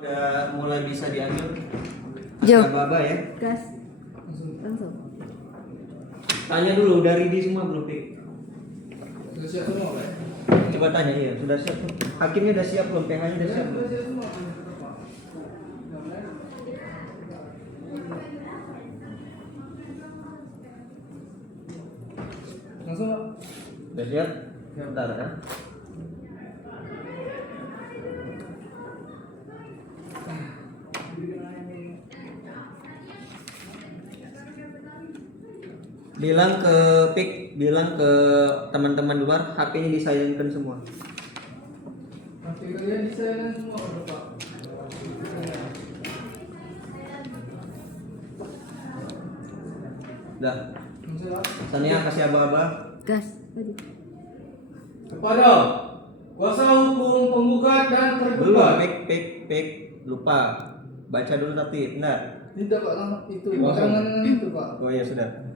Udah mulai bisa diambil. Jo. Baba ya. Gas. Langsung. Tanya dulu dari di semua belum, Pik? Sudah siap semua, Pak? Coba tanya iya, sudah siap. Hakimnya udah siap belum? PH-nya udah siap belum? Langsung, Pak. Udah siap? Bentar ya. Bilang ke Pik, bilang ke teman-teman luar, HP-nya disilentkan semua. Nanti kalian disayangkan semua, Pak. Udah. Langsung, Pak. Sania kasih aba-aba. Gas. Tadi. Kepada kuasa hukum penggugat dan Belum, tergugat. Pik. Lupa. Baca dulu tapi, benar. Tidak, Pak, itu Oh. jangan dengan itu, Pak. Oh iya sudah.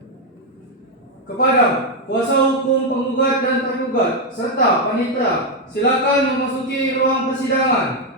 Kepada kuasa hukum penggugat dan tergugat serta panitera, silakan memasuki ruang persidangan.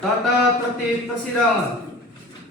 Tata tertib persidangan.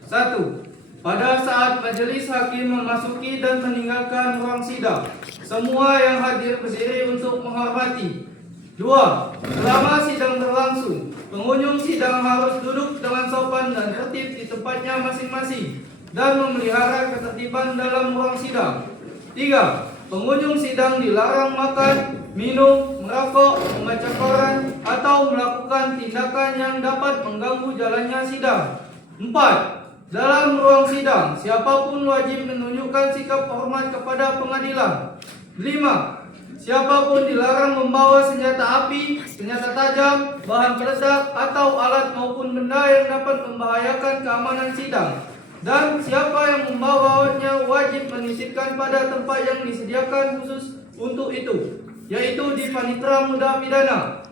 1. Pada saat majelis hakim memasuki dan meninggalkan ruang sidang, semua yang hadir berdiri untuk menghormati. 2. Selama sidang berlangsung, pengunjung sidang harus duduk dengan sopan dan tertib di tempatnya masing-masing dan memelihara ketertiban dalam ruang sidang. 3. Pengunjung sidang dilarang makan, minum, merokok, membaca koran, atau melakukan tindakan yang dapat mengganggu jalannya sidang. 4. Dalam ruang sidang, siapapun wajib menunjukkan sikap hormat kepada pengadilan. 5. Siapapun dilarang membawa senjata api, senjata tajam, bahan peledak, atau alat maupun benda yang dapat membahayakan keamanan sidang. Dan siapa yang membawanya wajib menitipkan pada tempat yang disediakan khusus untuk itu, yaitu di panitera muda pidana.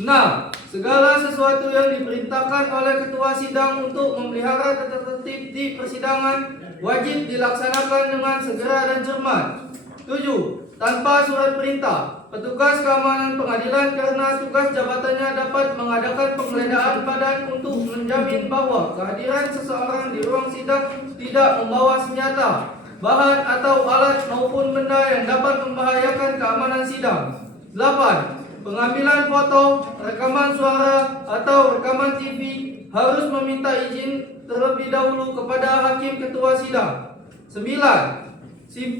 6. Segala sesuatu yang diperintahkan oleh ketua sidang untuk memelihara tata tertib di persidangan wajib dilaksanakan dengan segera dan cermat. 7. Tanpa surat perintah, petugas keamanan pengadilan karena tugas jabatannya dapat mengadakan penggeledahan badan untuk menjamin bahwa kehadiran seseorang di ruang sidang tidak membawa senjata, bahan atau alat maupun benda yang dapat membahayakan keamanan sidang. 8. Pengambilan foto, rekaman suara, atau rekaman TV harus meminta izin terlebih dahulu kepada hakim ketua sidang. 9.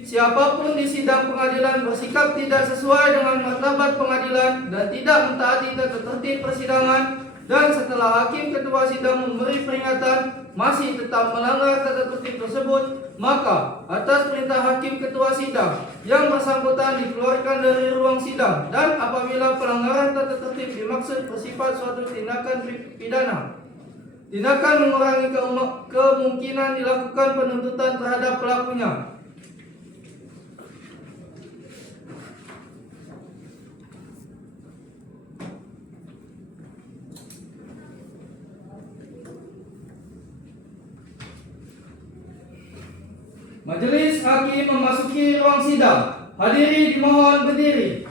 Siapapun di sidang pengadilan bersikap tidak sesuai dengan martabat pengadilan dan tidak mentaati tata tertib persidangan, dan setelah hakim ketua sidang memberi peringatan masih tetap melanggar tata tertib tersebut, maka atas perintah hakim ketua sidang yang bersangkutan dikeluarkan dari ruang sidang, dan apabila pelanggaran tata tertib dimaksud bersifat suatu tindakan pidana, tindakan mengurangi kemungkinan dilakukan penuntutan terhadap pelakunya. Majelis hakim memasuki ruang sidang. Hadiri dimohon berdiri.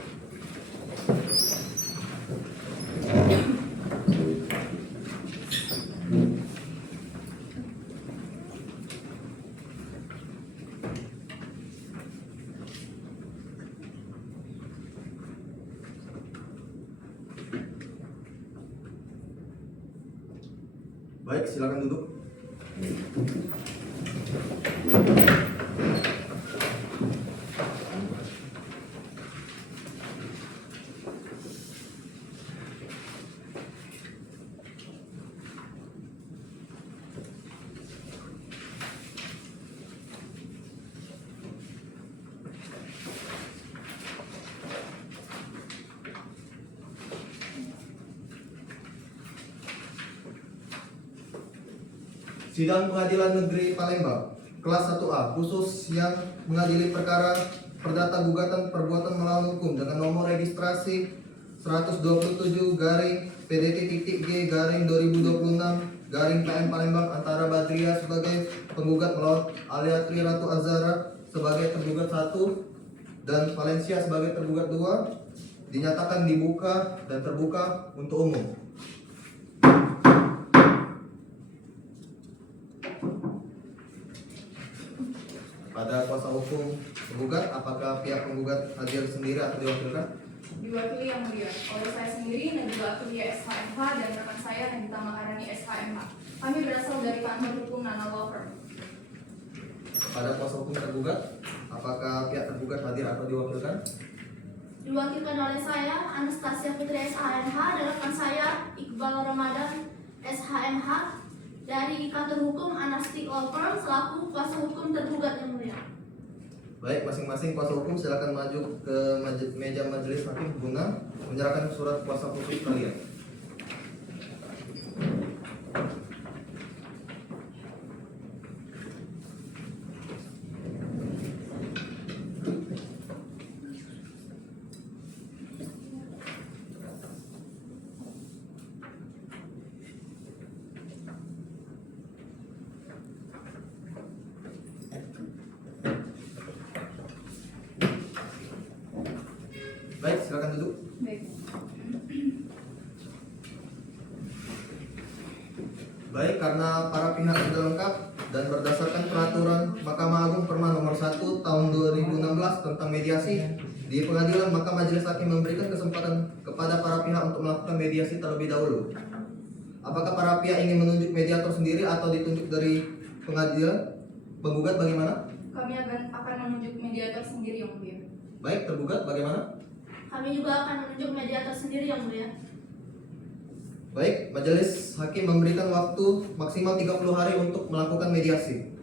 Baik, silakan duduk. Sidang Pengadilan Negeri Palembang kelas 1A khusus yang mengadili perkara perdata gugatan perbuatan melawan hukum dengan nomor registrasi 127 garing PDT.G garing 2026 garing PN Palembang antara Badria sebagai penggugat melawan Aliatri Ratu Azhara sebagai tergugat 1 dan Valencia sebagai tergugat 2 dinyatakan dibuka dan terbuka untuk umum. Pada kuasa hukum penggugat, apakah pihak penggugat hadir sendiri atau diwakilkan? Diwakili yang mulia oleh saya sendiri, Najwa Akulia SHMH, dan rekan saya Nagita Maharani SHMH. Kami berasal dari kantor hukum Nana Law Firm. Pada kuasa hukum tergugat, apakah pihak tergugat hadir atau diwakilkan? Diwakilkan oleh saya, Anastasia Putri SHMH, dan rekan saya, Iqbal Ramadan SHMH, dari kantor hukum Anasti Law Firm selaku kuasa hukum tergugat yang mulia. Baik, masing-masing kuasa hukum silakan maju ke meja majelis hakim guna menyerahkan surat kuasa khusus kalian. Baik, silakan duduk. Baik. Baik, karena para pihak sudah lengkap dan berdasarkan peraturan Mahkamah Agung Perma nomor 1 tahun 2016 tentang mediasi di pengadilan, maka majelis hakim memberikan kesempatan kepada para pihak untuk melakukan mediasi terlebih dahulu. Apakah para pihak ingin menunjuk mediator sendiri atau ditunjuk dari pengadilan? Penggugat bagaimana? Kami akan menunjuk mediator sendiri yang mulia. Baik, tergugat bagaimana? Kami juga akan menunjuk mediator sendiri yang mulia. Baik, majelis hakim memberikan waktu maksimal 30 hari untuk melakukan mediasi.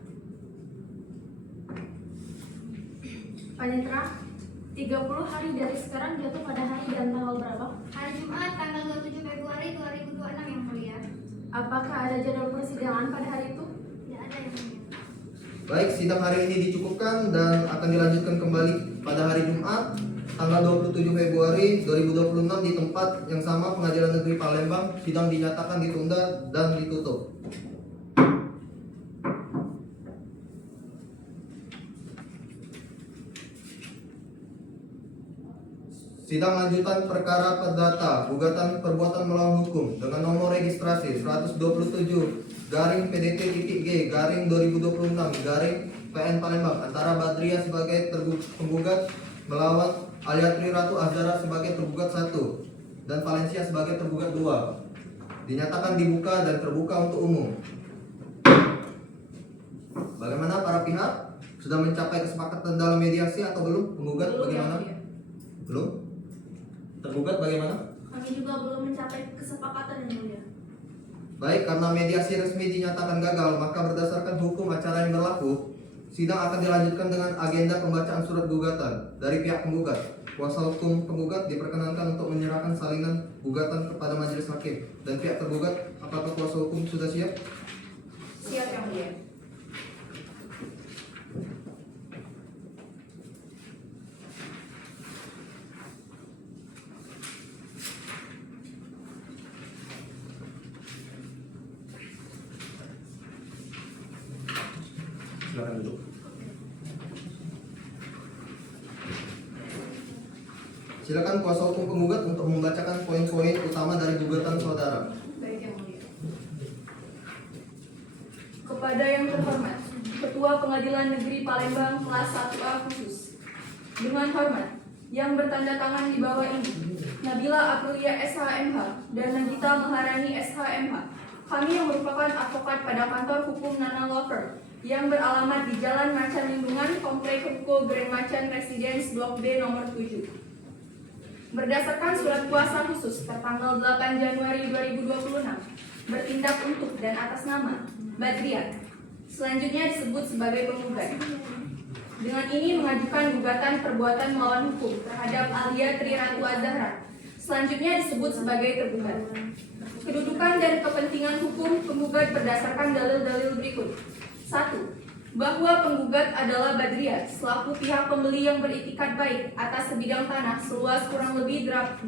Panitra, 30 hari dari sekarang jatuh pada hari dan tanggal berapa? Hari Jumat tanggal 27 Februari 2026 yang mulia. Apakah ada jadwal persidangan pada hari itu? Tidak ada yang mulia. Baik, sidang hari ini dicukupkan dan akan dilanjutkan kembali pada hari Jumat tanggal 27 Februari 2026 di tempat yang sama Pengadilan Negeri Palembang. Sidang dinyatakan ditunda dan ditutup. Sidang lanjutan perkara perdata gugatan perbuatan melawan hukum dengan nomor registrasi 127 garing PDT.G garing 2026 garing PN Palembang antara Badria sebagai penggugat melawan Aliatri Ratu Azhara sebagai tergugat 1 dan Valencia sebagai tergugat 2 dinyatakan dibuka dan terbuka untuk umum. Bagaimana para pihak? Sudah mencapai kesepakatan dalam mediasi atau belum? Penggugat Belum, bagaimana? yang mulia. Belum? Tergugat bagaimana? Kami juga belum mencapai kesepakatan yang mulia. Baik, karena mediasi resmi dinyatakan gagal, maka berdasarkan hukum acara yang berlaku, sidang akan dilanjutkan dengan agenda pembacaan surat gugatan dari pihak penggugat. Kuasa hukum penggugat diperkenankan untuk menyerahkan salinan gugatan kepada majelis hakim. Dan pihak tergugat, apakah kuasa hukum sudah siap? Siap yang mulia. Silakan duduk. Silakan kuasa hukum penggugat untuk membacakan poin-poin utama dari gugatan saudara. Baik yang mulia. Kepada yang terhormat, Ketua Pengadilan Negeri Palembang kelas 1A khusus. Dengan hormat, yang bertanda tangan di bawah ini, Nabila Akulia SHMH dan Nagita Maharani SHMH. Kami yang merupakan advokat pada kantor hukum Nana Law Firm yang beralamat di Jalan Macan Lindungan, Komplek Ruko Grand Macan Residence Blok D nomor 7. Berdasarkan surat kuasa khusus tertanggal 8 Januari 2026, bertindak untuk dan atas nama Badriah, selanjutnya disebut sebagai penggugat. Dengan ini mengajukan gugatan perbuatan melawan hukum terhadap Aliatri Ratu Azhara Selanjutnya disebut sebagai tergugat. Kedudukan dan kepentingan hukum penggugat berdasarkan dalil-dalil berikut. 1. Bahwa penggugat adalah Badriah selaku pihak pembeli yang beritikat baik atas sebidang tanah seluas kurang lebih 800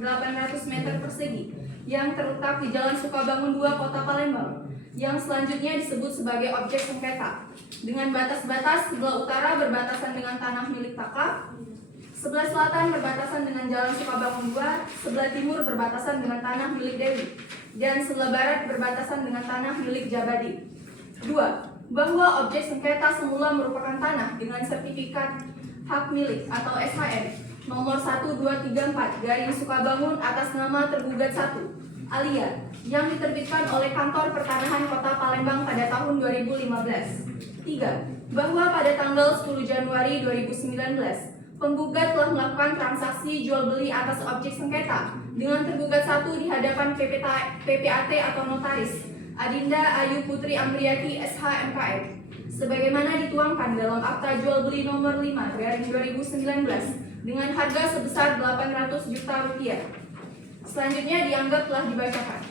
meter persegi yang terletak di Jalan Sukabangun 2, Kota Palembang, yang selanjutnya disebut sebagai objek sengketa, dengan batas-batas sebelah utara berbatasan dengan tanah milik Taka, sebelah selatan berbatasan dengan Jalan Sukabangun 2, sebelah timur berbatasan dengan tanah milik Dewi, dan sebelah barat berbatasan dengan tanah milik Jabadi. 2. Bahwa objek sengketa semula merupakan tanah dengan sertifikat hak milik atau SHM nomor 1234 garing Sukabangun atas nama tergugat 1, Alia, yang diterbitkan oleh Kantor Pertanahan Kota Palembang pada tahun 2015. 3. Bahwa pada tanggal 10 Januari 2019, penggugat telah melakukan transaksi jual beli atas objek sengketa dengan tergugat 1 di hadapan PPAT atau notaris Adinda Ayu Putri Amriati SH MKM sebagaimana dituangkan dalam Akta Jual Beli nomor 5/2019 dengan harga sebesar 800 juta rupiah. Selanjutnya dianggap telah dibacakan.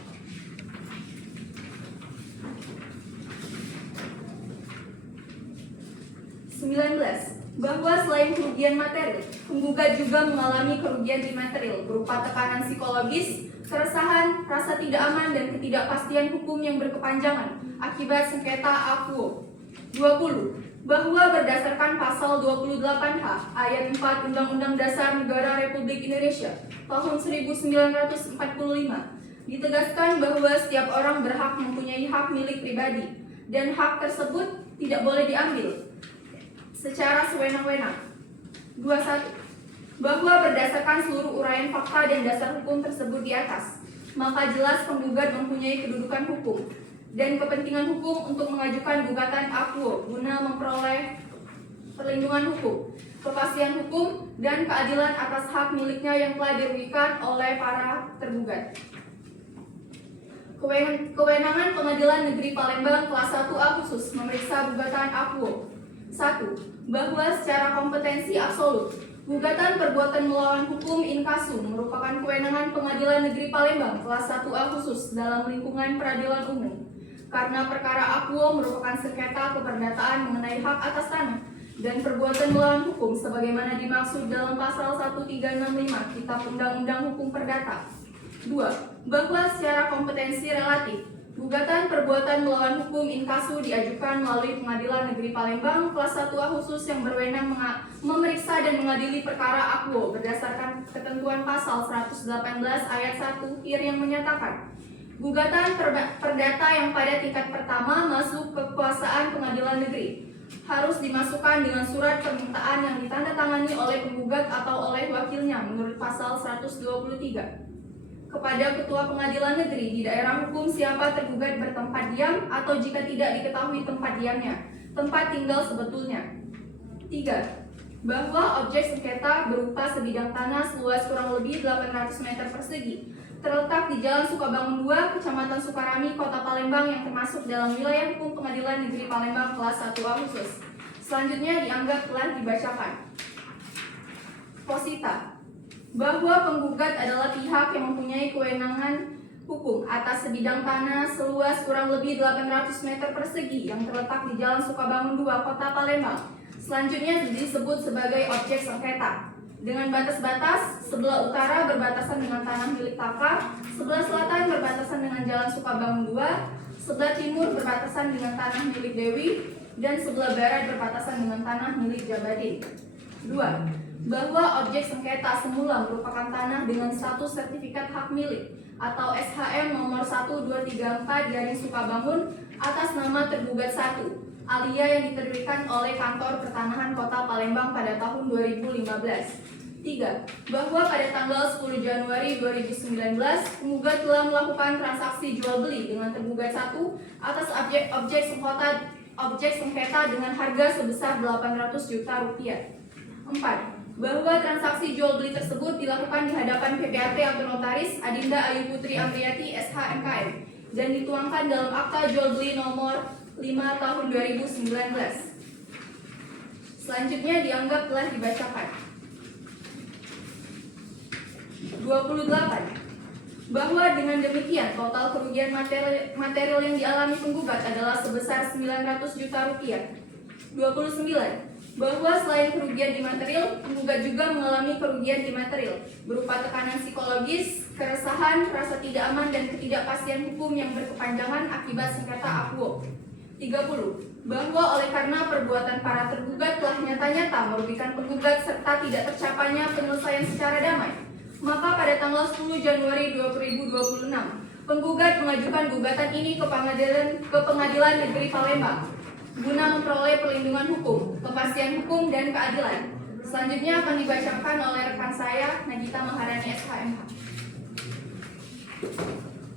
19. Bahwa selain kerugian materi, penggugat juga mengalami kerugian imaterial berupa tekanan psikologis, keresahan, rasa tidak aman, dan ketidakpastian hukum yang berkepanjangan akibat sengketa akuo. 20. Bahwa berdasarkan pasal 28H ayat 4 Undang-Undang Dasar Negara Republik Indonesia tahun 1945 ditegaskan bahwa setiap orang berhak mempunyai hak milik pribadi dan hak tersebut tidak boleh diambil secara sewenang-wenang. 21. Bahwa berdasarkan seluruh uraian fakta dan dasar hukum tersebut di atas, maka jelas penggugat mempunyai kedudukan hukum dan kepentingan hukum untuk mengajukan gugatan akuo guna memperoleh perlindungan hukum, kepastian hukum, dan keadilan atas hak miliknya yang telah dirugikan oleh para tergugat. Kewenangan Pengadilan Negeri Palembang kelas 1A khusus memeriksa gugatan akuo. 1. Bahwa secara kompetensi absolut, gugatan perbuatan melawan hukum inkasu merupakan kewenangan Pengadilan Negeri Palembang kelas 1A khusus dalam lingkungan peradilan umum. Karena perkara akuo merupakan sengketa keperdataan mengenai hak atas tanah dan perbuatan melawan hukum sebagaimana dimaksud dalam pasal 1365 Kitab Undang-Undang Hukum Perdata. 2. Bahwa secara kompetensi relatif, gugatan perbuatan melawan hukum inkasu diajukan melalui Pengadilan Negeri Palembang kelas 1A khusus yang berwenang memeriksa dan mengadili perkara akuo berdasarkan ketentuan pasal 118 ayat 1 KIR yang menyatakan gugatan perdata yang pada tingkat pertama masuk kekuasaan Pengadilan Negeri harus dimasukkan dengan surat permintaan yang ditandatangani oleh penggugat atau oleh wakilnya menurut pasal 123. Kepada Ketua Pengadilan Negeri di daerah hukum siapa tergugat bertempat diam atau jika tidak diketahui tempat diamnya, tempat tinggal sebetulnya. 3. Bahwa objek sengketa berupa sebidang tanah seluas kurang lebih 800 meter persegi terletak di Jalan Sukabangun 2, Kecamatan Sukarami, Kota Palembang yang termasuk dalam wilayah hukum Pengadilan Negeri Palembang kelas 1A khusus. Selanjutnya dianggap telah dibacakan. Posita. Bahwa penggugat adalah pihak yang mempunyai kewenangan hukum atas sebidang tanah seluas kurang lebih 800 meter persegi yang terletak di Jalan Sukabangun 2, Kota Palembang. Selanjutnya disebut sebagai objek sengketa. Dengan batas-batas, sebelah utara berbatasan dengan tanah milik Taka, sebelah selatan berbatasan dengan Jalan Sukabangun 2, sebelah timur berbatasan dengan tanah milik Dewi, dan sebelah barat berbatasan dengan tanah milik Jabadin. 2. Bahwa objek sengketa semula merupakan tanah dengan status sertifikat hak milik atau SHM nomor 1234 garing Sukabangun atas nama tergugat 1, Alia yang diterbitkan oleh Kantor Pertanahan Kota Palembang pada tahun 2015. 3. Bahwa pada tanggal 10 Januari 2019, penggugat telah melakukan transaksi jual beli dengan tergugat 1 atas objek sengketa dengan harga sebesar 800 juta rupiah. 4. Bahwa transaksi jual beli tersebut dilakukan di hadapan PPAT atau notaris Adinda Ayu Putri Amriati SH MKM dan dituangkan dalam Akta Jual Beli nomor 5 tahun 2019. Selanjutnya dianggap telah dibacakan. 28. Bahwa dengan demikian total kerugian material yang dialami penggugat adalah sebesar 900 juta rupiah. 29. Bahwa selain kerugian di material, penggugat juga mengalami kerugian di material berupa tekanan psikologis, keresahan, rasa tidak aman, dan ketidakpastian hukum yang berkepanjangan akibat sengketa akuo. 30. Bahwa oleh karena perbuatan para tergugat telah nyata-nyata merugikan penggugat serta tidak tercapainya penyelesaian secara damai, maka pada tanggal 10 Januari 2026, penggugat mengajukan gugatan ini ke Pengadilan Negeri Palembang guna memperoleh perlindungan hukum, kepastian hukum, dan keadilan. Selanjutnya akan dibacakan oleh rekan saya, Nagita Maharani SHMH.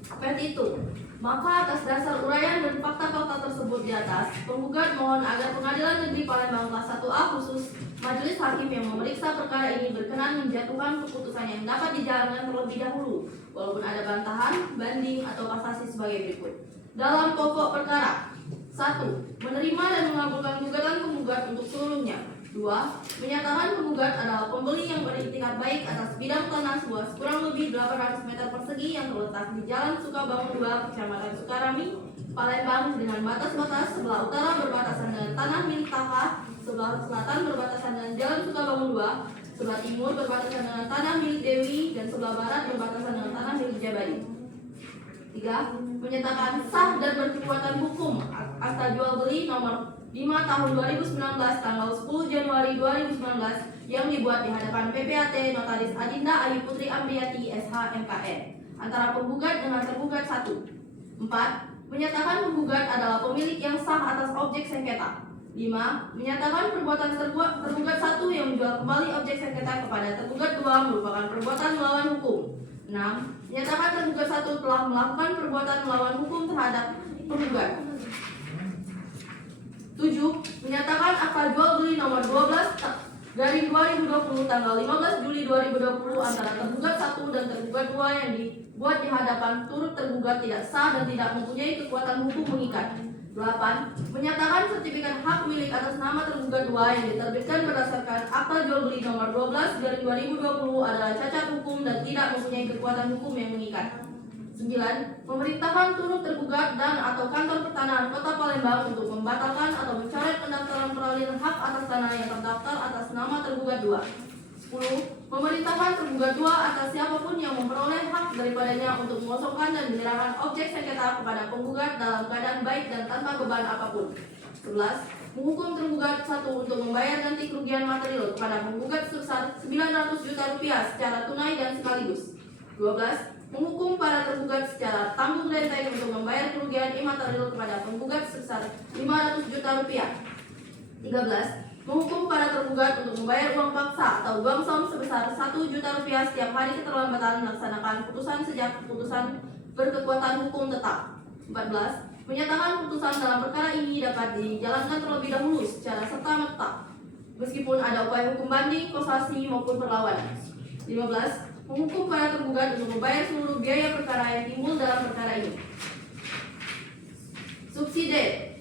Seperti itu. Maka atas dasar uraian dan fakta-fakta tersebut di atas, penggugat mohon agar Pengadilan Negeri Palembang kelas 1A khusus Majelis Hakim yang memeriksa perkara ini berkenan menjatuhkan keputusan yang dapat dijalankan terlebih dahulu, walaupun ada bantahan, banding, atau kasasi sebagai berikut. Dalam pokok perkara, 1. Menerima dan mengabulkan gugatan penggugat untuk seluruhnya. 2. Menyatakan penggugat adalah pembeli yang beriktikat baik atas bidang tanah seluas kurang lebih 800 meter persegi yang terletak di Jalan Sukabangun 2, Kecamatan Sukarami, Palembang, dengan batas-batas sebelah utara berbatasan dengan tanah milik Taka, sebelah selatan berbatasan dengan Jalan Sukabangun 2, sebelah timur berbatasan dengan tanah milik Dewi, dan sebelah barat berbatasan dengan tanah milik Jabari. 3. Menyatakan sah dan berkekuatan hukum akta jual beli nomor 5 tahun 2019 tanggal 10 Januari 2019 yang dibuat di hadapan PPAT Notaris Adinda Ayu Putri Amriati SH MKN antara penggugat dengan tergugat 1. 4. Menyatakan penggugat adalah pemilik yang sah atas objek sengketa. 5. Menyatakan perbuatan tergugat 1 yang menjual kembali objek sengketa kepada tergugat 2 merupakan perbuatan melawan hukum. 6. Menyatakan tergugat 1 telah melakukan perbuatan melawan hukum terhadap penggugat. 7. Menyatakan akta jual beli nomor 12/2020 tanggal 15 Juli 2020 antara tergugat 1 dan tergugat 2 yang dibuat di hadapan turut tergugat tidak sah dan tidak mempunyai kekuatan hukum mengikat. 8. Menyatakan sertifikat hak milik atas nama tergugat 2 yang diterbitkan berdasarkan akta jual beli nomor 12/2020 adalah cacat hukum dan tidak mempunyai kekuatan hukum yang mengikat. 9. Memerintahkan turut tergugat dan atau kantor pertanahan Kota Palembang untuk membatalkan atau mencoret pendaftaran peralihan hak atas tanah yang terdaftar atas nama tergugat 2. 10. Memerintahkan tergugat 2 atas siapapun yang memperoleh hak daripadanya untuk mengosongkan dan menyerahkan objek sengketa kepada penggugat dalam keadaan baik dan tanpa beban apapun. 11. Menghukum tergugat 1 untuk membayar ganti kerugian material kepada penggugat sebesar 900 juta rupiah secara tunai dan sekaligus. 12. Menghukum para tergugat secara tanggung renteng untuk membayar kerugian imaterial kepada penggugat sebesar 500 juta rupiah. 13. Menghukum para tergugat untuk membayar uang paksa atau uang som sebesar 1 juta rupiah setiap hari keterlambatan melaksanakan putusan sejak keputusan berkekuatan hukum tetap. 14. Menyatakan putusan dalam perkara ini dapat dijalankan terlebih dahulu secara serta-merta, meskipun ada upaya hukum banding, kasasi maupun perlawanan. 15. Menghukum para tergugat untuk membayar seluruh biaya perkara yang timbul dalam perkara ini. Subsidi.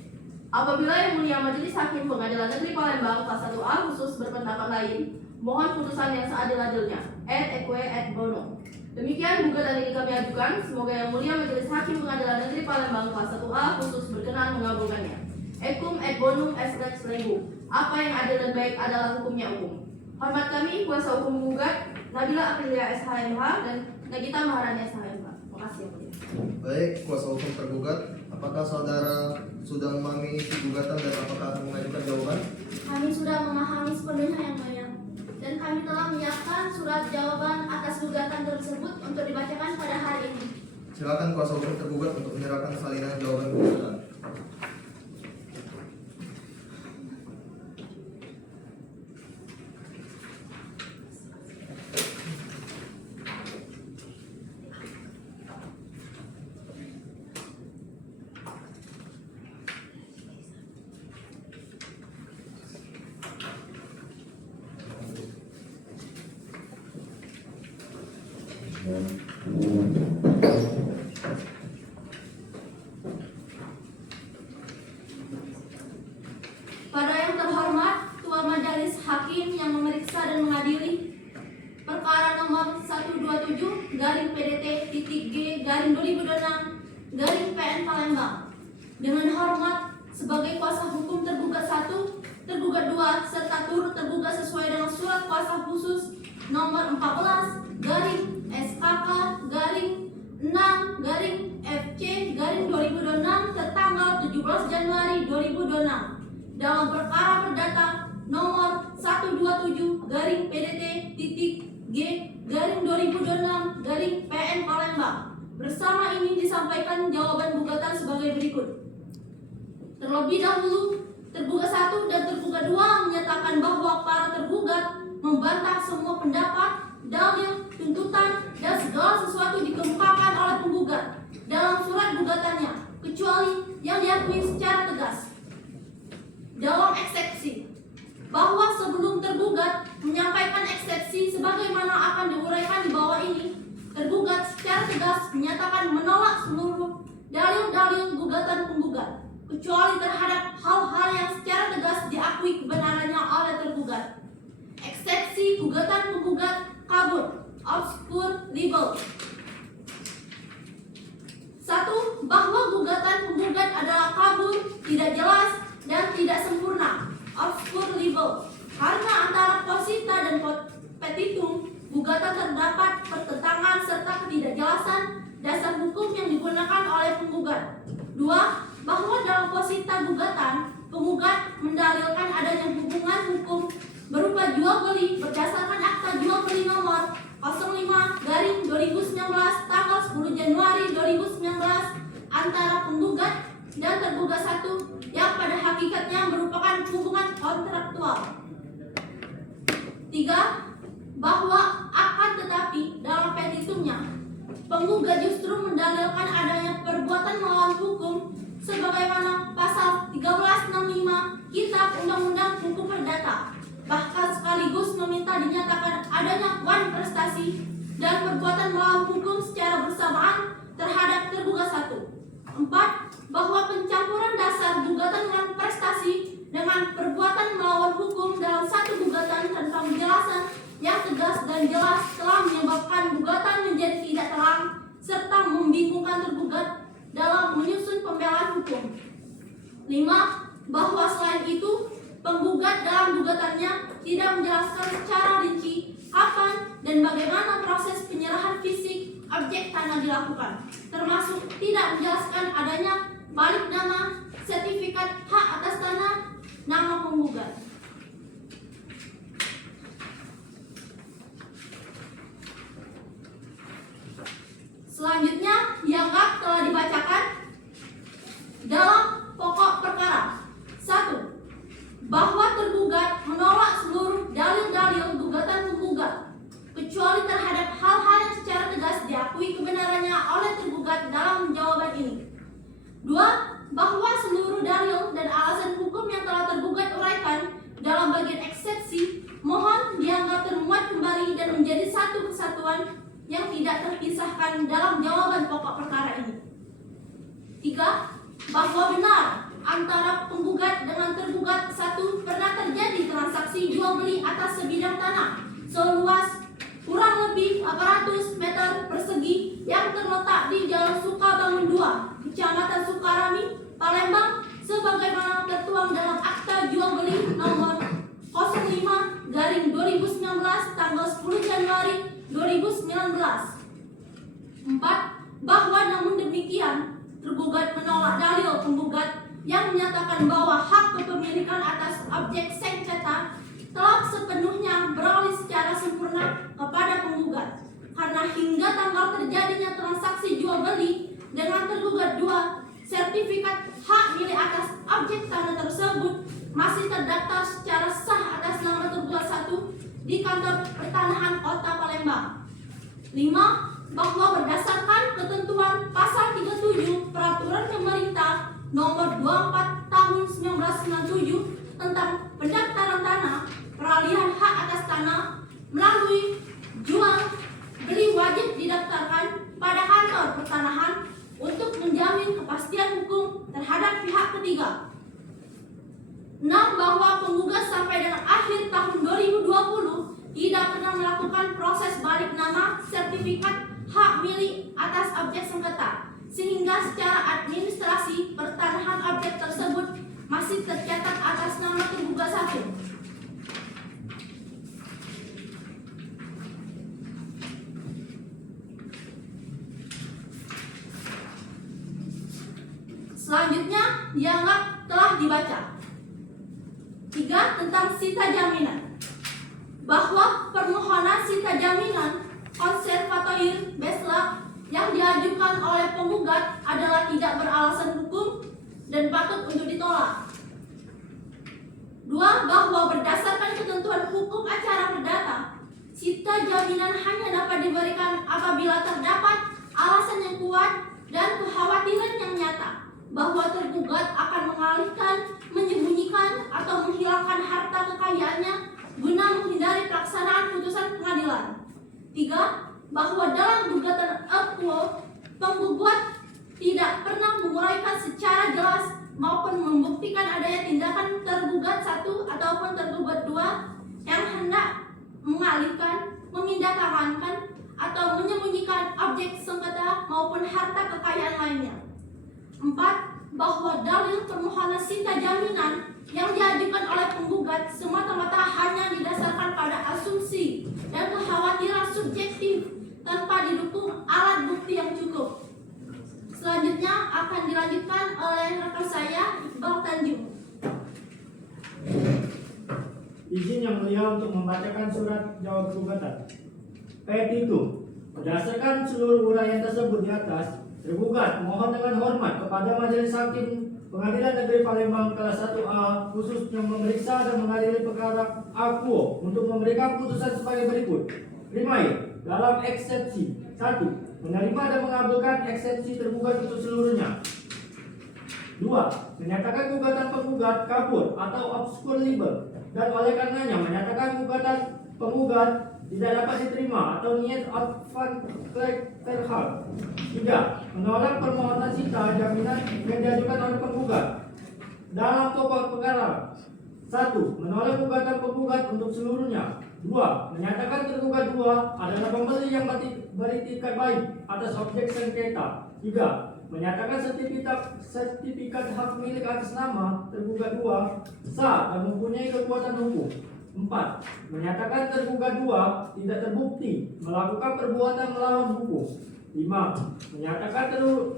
Apabila Yang Mulia Majelis Hakim Pengadilan Negeri Palembang kelas 1A khusus berpendapat lain, mohon putusan yang seadil-adilnya. Et eque et bono. Demikian gugatan ini kami ajukan. Semoga Yang Mulia Majelis Hakim Pengadilan Negeri Palembang kelas 1A khusus berkenan mengabulkannya. Ecum et bonum est lex legum. Apa yang adil dan baik adalah hukumnya umum. Hormat kami kuasa hukum penggugat Nabila Aprilia SHMH dan Nagita Maharani SHMH. Terima kasih Yang Mulia. Baik, kuasa hukum tergugat, apakah saudara sudah memahami isi gugatan dan apakah akan mengajukan jawaban? Kami sudah memahami sepenuhnya Yang Mulia, dan kami telah menyiapkan surat jawaban atas gugatan tersebut untuk dibacakan pada hari ini. Silakan kuasa hukum tergugat untuk menyerahkan salinan jawaban gugatan. Pada yang terhormat Ketua Majelis Hakim yang memeriksa dan mengadili perkara nomor 123 2026/PN Palembang. Dengan hormat sebagai kuasa hukum tergugat 1, tergugat 2, serta turut tergugat sesuai dengan surat kuasa khusus nomor 14/6/FC/2026 tertanggal 17 Januari 2026 dalam perkara perdata nomor 127-PDT.G/2026-PN Palembang. Bersama ini disampaikan jawaban gugatan sebagai berikut. Terlebih dahulu, tergugat 1 dan tergugat 2 menyatakan bahwa para tergugat membantah semua pendapat, dalil, tuntutan, dan segala sesuatu dikemukakan oleh penggugat dalam surat gugatannya, kecuali yang diakui secara tegas. Dalam eksepsi, bahwa sebelum tergugat menyampaikan eksepsi sebagaimana akan diuraikan di bawah ini, tergugat secara tegas menyatakan menolak seluruh dalil-dalil gugatan penggugat, kecuali terhadap hal-hal yang secara tegas diakui kebenarannya oleh tergugat. Eksepsi gugatan penggugat kabur, obscure libel. 1. Bahwa gugatan penggugat adalah kabur, tidak jelas, dan tidak sempurna, obscure libel, karena antara posita dan petitum gugatan terdapat pertentangan serta ketidakjelasan dasar hukum yang digunakan oleh penggugat. 2. Bahwa dalam posita gugatan, penggugat mendalilkan adanya hubungan hukum berupa jual beli berdasarkan akta jual beli nomor 05/2019 tanggal 10 Januari 2019 antara penggugat dan tergugat 1 yang pada hakikatnya merupakan hubungan kontraktual. 3. Bahwa akan tetapi dalam petitumnya, penggugat justru mendalilkan adanya perbuatan melawan hukum sebagaimana pasal 1365 Kitab Undang-Undang Hukum Perdata, bahkan sekaligus meminta dinyatakan adanya wan prestasi dan perbuatan melawan hukum secara bersamaan terhadap tergugat 1. 4. Bahwa pencampuran dasar gugatan wan prestasi dengan perbuatan melawan hukum dalam satu gugatan tanpa penjelasan yang tegas dan jelas telah menyebabkan gugatan menjadi tidak terang serta membingungkan tergugat dalam menyusun pembelaan hukum. 5. Bahwa selain itu, penggugat dalam gugatannya tidak menjelaskan secara rinci kapan dan bagaimana proses penyerahan fisik objek tanah dilakukan, termasuk tidak menjelaskan adanya balik nama, sertifikat hak atas tanah, nama penggugat. Selanjutnya, dianggap telah dibacakan dalam pokok perkara. 1. Bahwa tergugat menolak seluruh dalil-dalil gugatan penggugat, kecuali terhadap hal-hal yang secara tegas diakui kebenarannya oleh tergugat dalam jawaban ini. 2. Bahwa seluruh dalil dan alasan hukum yang telah tergugat uraikan dalam bagian eksepsi mohon dianggap termuat kembali dan menjadi satu kesatuan yang tidak terpisahkan dalam jawaban pokok perkara ini. 3. Bahwa benar antara penggugat dengan tergugat 1 pernah terjadi transaksi jual beli atas sebidang tanah seluas kurang lebih 800 meter persegi yang terletak di Jalan Sukabangun 2, Kecamatan Sukarami, Palembang, sebagaimana tertuang dalam akta jual beli nomor 05/2019 tanggal 10 Januari 2019. 4. Bahwa namun demikian, tergugat menolak dalil penggugat yang menyatakan bahwa hak kepemilikan atas objek sengketa telah sepenuhnya beralih secara sempurna kepada penggugat, karena hingga tanggal terjadinya transaksi jual beli dengan tergugat 2, sertifikat hak milik atas objek tanah tersebut masih terdaftar secara sah atas nama tergugat 1 di kantor pertanahan Kota Palembang. 5. Bahwa berdasarkan ketentuan pasal 37 Peraturan Pemerintah Nomor 24 Tahun 1997 tentang pendaftaran tanah, peralihan hak atas tanah melalui jual beli wajib didaftarkan pada kantor pertanahan untuk menjamin kepastian hukum terhadap pihak ketiga. 6. Bahwa penggugat sampai dengan akhir tahun 2020 tidak pernah melakukan proses balik nama sertifikat hak milik atas objek sengketa, sehingga secara administrasi pertanahan objek tersebut masih tercatat atas nama tergugat 1. Selanjutnya dianggap telah dibaca. 3. Tentang sita jaminan. Bahwa permohonan sita jaminan konservatoire Besla yang diajukan oleh penggugat adalah tidak beralasan hukum dan patut untuk ditolak. 2. Bahwa berdasarkan ketentuan hukum acara perdata, sita jaminan hanya dapat diberikan apabila terdapat alasan yang kuat dan kekhawatiran yang nyata bahwa tergugat akan mengalihkan, menyembunyikan, atau menghilangkan harta kekayaannya guna menghindari pelaksanaan putusan pengadilan. 3. Bahwa dalam gugatan akuo, penggugat tidak pernah menguraikan secara jelas maupun membuktikan adanya tindakan tergugat 1 ataupun tergugat 2 yang hendak mengalihkan, memindahtangankan, atau menyembunyikan objek sengketa maupun harta kekayaan lainnya. 4. Bahwa dalil permohonan sita jaminan yang diajukan oleh penggugat semata-mata hanya didasarkan pada asumsi dan kekhawatiran subjektif tanpa didukung alat bukti yang cukup. Selanjutnya akan dilanjutkan oleh rekan saya, Iqbal Tanjung. Izin Yang Mulia untuk membacakan surat jawab gugatan. Petitum. Berdasarkan seluruh uraian tersebut di atas, tergugat mohon dengan hormat kepada Majelis Hakim Pengadilan Negeri Palembang kelas 1A khusus yang memeriksa dan mengadili perkara akuo untuk memberikan putusan sebagai berikut. Primair, dalam eksepsi 1. Menerima dan mengabulkan eksepsi tergugat untuk seluruhnya. 2. Menyatakan gugatan penggugat kabur atau obscur libel dan oleh karenanya menyatakan gugatan penggugat tidak dapat diterima atau niat advanterhal. 3. Menolak permohonan sita jaminan yang diajukan oleh penggugat. Dalam pokok perkara 1. Menolak gugatan penggugat untuk seluruhnya. 2. Menyatakan tergugat 2 adalah pembeli yang beritikat baik atas objek sengketa. 3. Menyatakan sertifikat hak milik atas nama tergugat 2 sah dan mempunyai kekuatan hukum. 4. Menyatakan tergugat 2 tidak terbukti melakukan perbuatan melawan hukum. 5. Menyatakan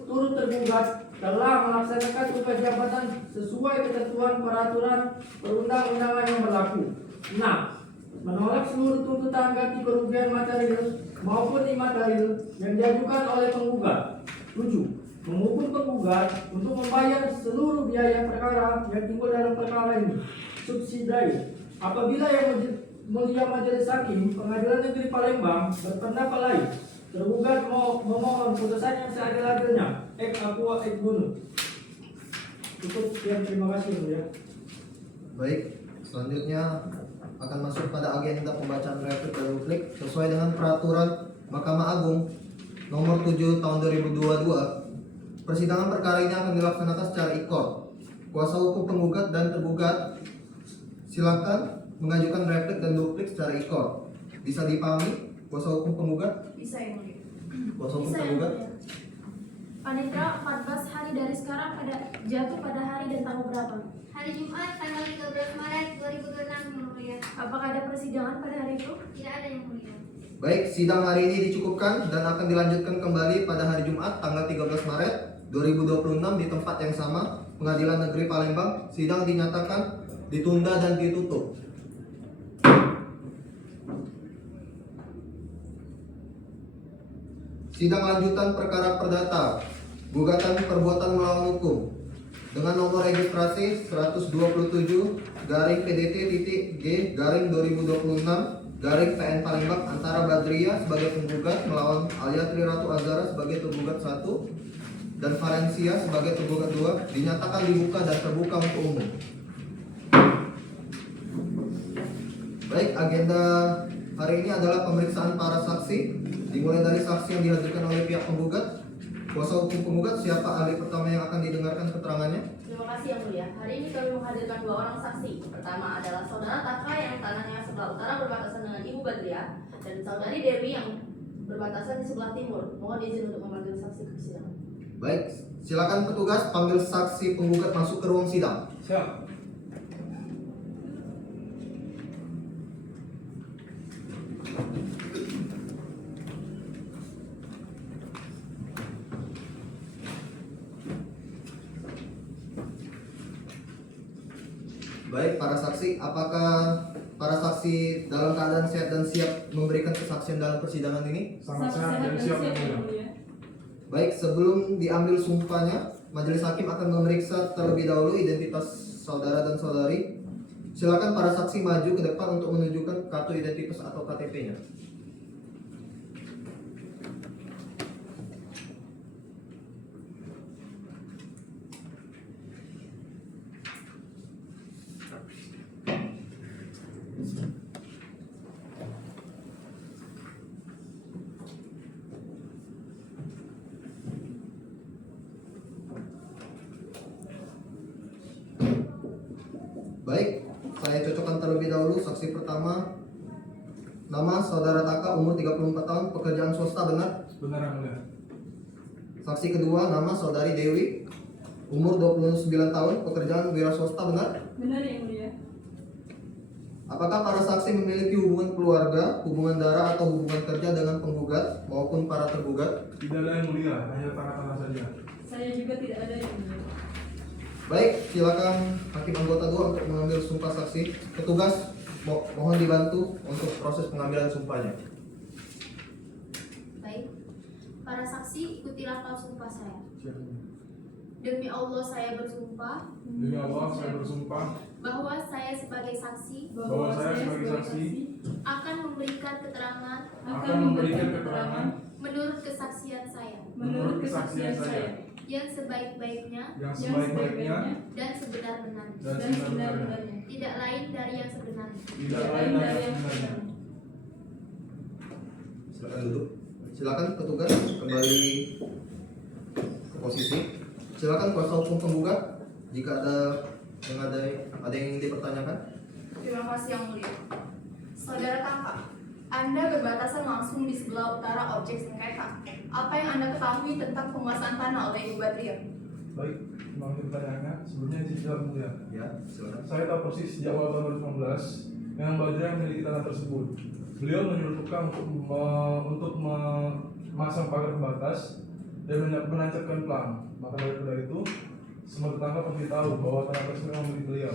turut tergugat telah melaksanakan tugas jabatan sesuai ketentuan peraturan perundang-undangan yang berlaku. 6. Menolak seluruh tuntutan ganti kerugian material maupun imaterial yang diajukan oleh penggugat. 7. Menghukum penggugat untuk membayar seluruh biaya perkara yang timbul dalam perkara ini. Subsidiary. Apabila Yang Mulia Majelis Hakim Pengadilan Negeri Palembang berpendapat lain, tergugat memohon putusan yang seadil-adilnya. Ek aqua ek bono. Cukup sekian, terima kasih Mulia. Baik, selanjutnya akan masuk pada agenda pembacaan replik dan duplik sesuai dengan peraturan Mahkamah Agung nomor 7 tahun 2022. Persidangan perkara ini akan dilaksanakan secara e-court. Kuasa hukum penggugat dan tergugat silakan mengajukan replik dan duplik secara e-court. Bisa dipahami kuasa hukum penggugat? Bisa Yang Mulia. Kuasa hukum Bisa ya, penggugat? Mulia. Panitra 14 hari dari sekarang jatuh pada hari dan tanggal berapa? Hari Jumat tanggal 13 Maret 2026 Yang Mulia. Apakah ada persidangan pada hari itu? Tidak ada Yang Mulia. Baik, sidang hari ini dicukupkan dan akan dilanjutkan kembali pada hari Jumat tanggal 13 Maret 2026 di tempat yang sama, Pengadilan Negeri Palembang. Sidang dinyatakan ditunda dan ditutup. Sidang lanjutan perkara perdata gugatan perbuatan melawan hukum dengan nomor registrasi 127-PDT.G-2026 PN Palembang antara Badria sebagai penggugat melawan Aliatri Ratu Azara sebagai tergugat 1 dan Valencia sebagai tergugat 2 dinyatakan dibuka dan terbuka untuk umum. Baik, agenda hari ini adalah pemeriksaan para saksi, dimulai dari saksi yang dihadirkan oleh pihak penggugat. Kuasa hukum penggugat, siapa ahli pertama yang akan didengarkan keterangannya? Terima kasih Yang Mulia. Hari ini kami menghadirkan 2 orang saksi. Pertama adalah Saudara Taka yang tanahnya sebelah utara berbatasan dengan Ibu Badria dan Saudari Dewi yang berbatasan di sebelah timur. Mohon izin untuk memanggil saksi. Baik, silakan petugas panggil saksi penggugat masuk ke ruang sidang. Siap. Baik, para saksi, apakah para saksi dalam keadaan sehat dan siap memberikan kesaksian dalam persidangan ini? Sangat sehat dan siap yang mulia. Baik, sebelum diambil sumpahnya, majelis hakim akan memeriksa terlebih dahulu identitas saudara dan saudari. Silakan para saksi maju ke depan untuk menunjukkan kartu identitas atau KTP-nya. Baik, saya cocokkan terlebih dahulu saksi pertama. Nama saudara Taka, umur 34 tahun, pekerjaan swasta, benar? Benar yang mulia. Saksi kedua, nama saudari Dewi, umur 29 tahun, pekerjaan wira swasta, benar? Benar yang mulia. Apakah para saksi memiliki hubungan keluarga, hubungan darah atau hubungan kerja dengan penggugat maupun para tergugat? Tidak ada yang mulia, hanya tengah-tengah saja. Saya juga tidak ada yang mulia. Baik, silakan hakim anggota 2 untuk mengambil sumpah saksi. Petugas mohon dibantu untuk proses pengambilan sumpahnya. Baik, para saksi ikutilah sumpah saya. Siap. Demi Allah saya bersumpah Demi Allah, saya bersumpah bahwa saya sebagai saksi bahwa saya sebagai saksi akan memberikan keterangan akan memberikan keterangan menurut kesaksian saya menurut kesaksian saya yang sebaik-baiknya yang sebaik-baiknya dan sebenar-benarnya, dan sebenar-benarnya, tidak lain dari yang sebenarnya. tidak lain dari yang sebenarnya. Silakan duduk. Silakan petugas kembali ke posisi. Silakan kuasa hukum penggugat jika ada yang ingin dipertanyakan. Terima kasih yang mulia. Saudara Taka, Anda berbatasan langsung di sebelah utara objek sengketa. Apa yang Anda ketahui tentang penguasaan tanah oleh Ibu Badriah? Baik, terima kasih pertanyaannya. Sebelumnya izin yang mulia. Ya, silakan. Saya tahu persis sejak awal tahun 2019 yang Badriah memiliki tanah tersebut. Beliau menyuruh tukang untuk memasang pagar pembatas dan menancapkan pelang. Maka dari itu, semua tetangga pasti tahu bahwa tanah tersebut memang milik beliau.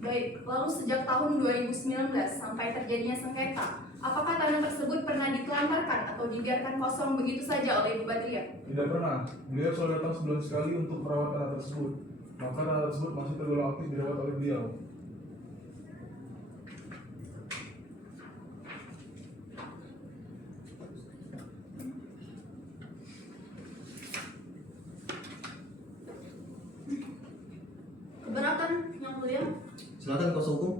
Baik, lalu sejak tahun 2019 sampai terjadinya sengketa, apakah tanah tersebut pernah ditelantarkan atau dibiarkan kosong begitu saja oleh Ibu Badriah? Tidak pernah. Beliau selalu datang sebulan sekali untuk merawat tanah tersebut. Maka tanah tersebut masih tergolong aktif dirawat oleh beliau. Keberatan yang mulia. Silakan kuasa hukum.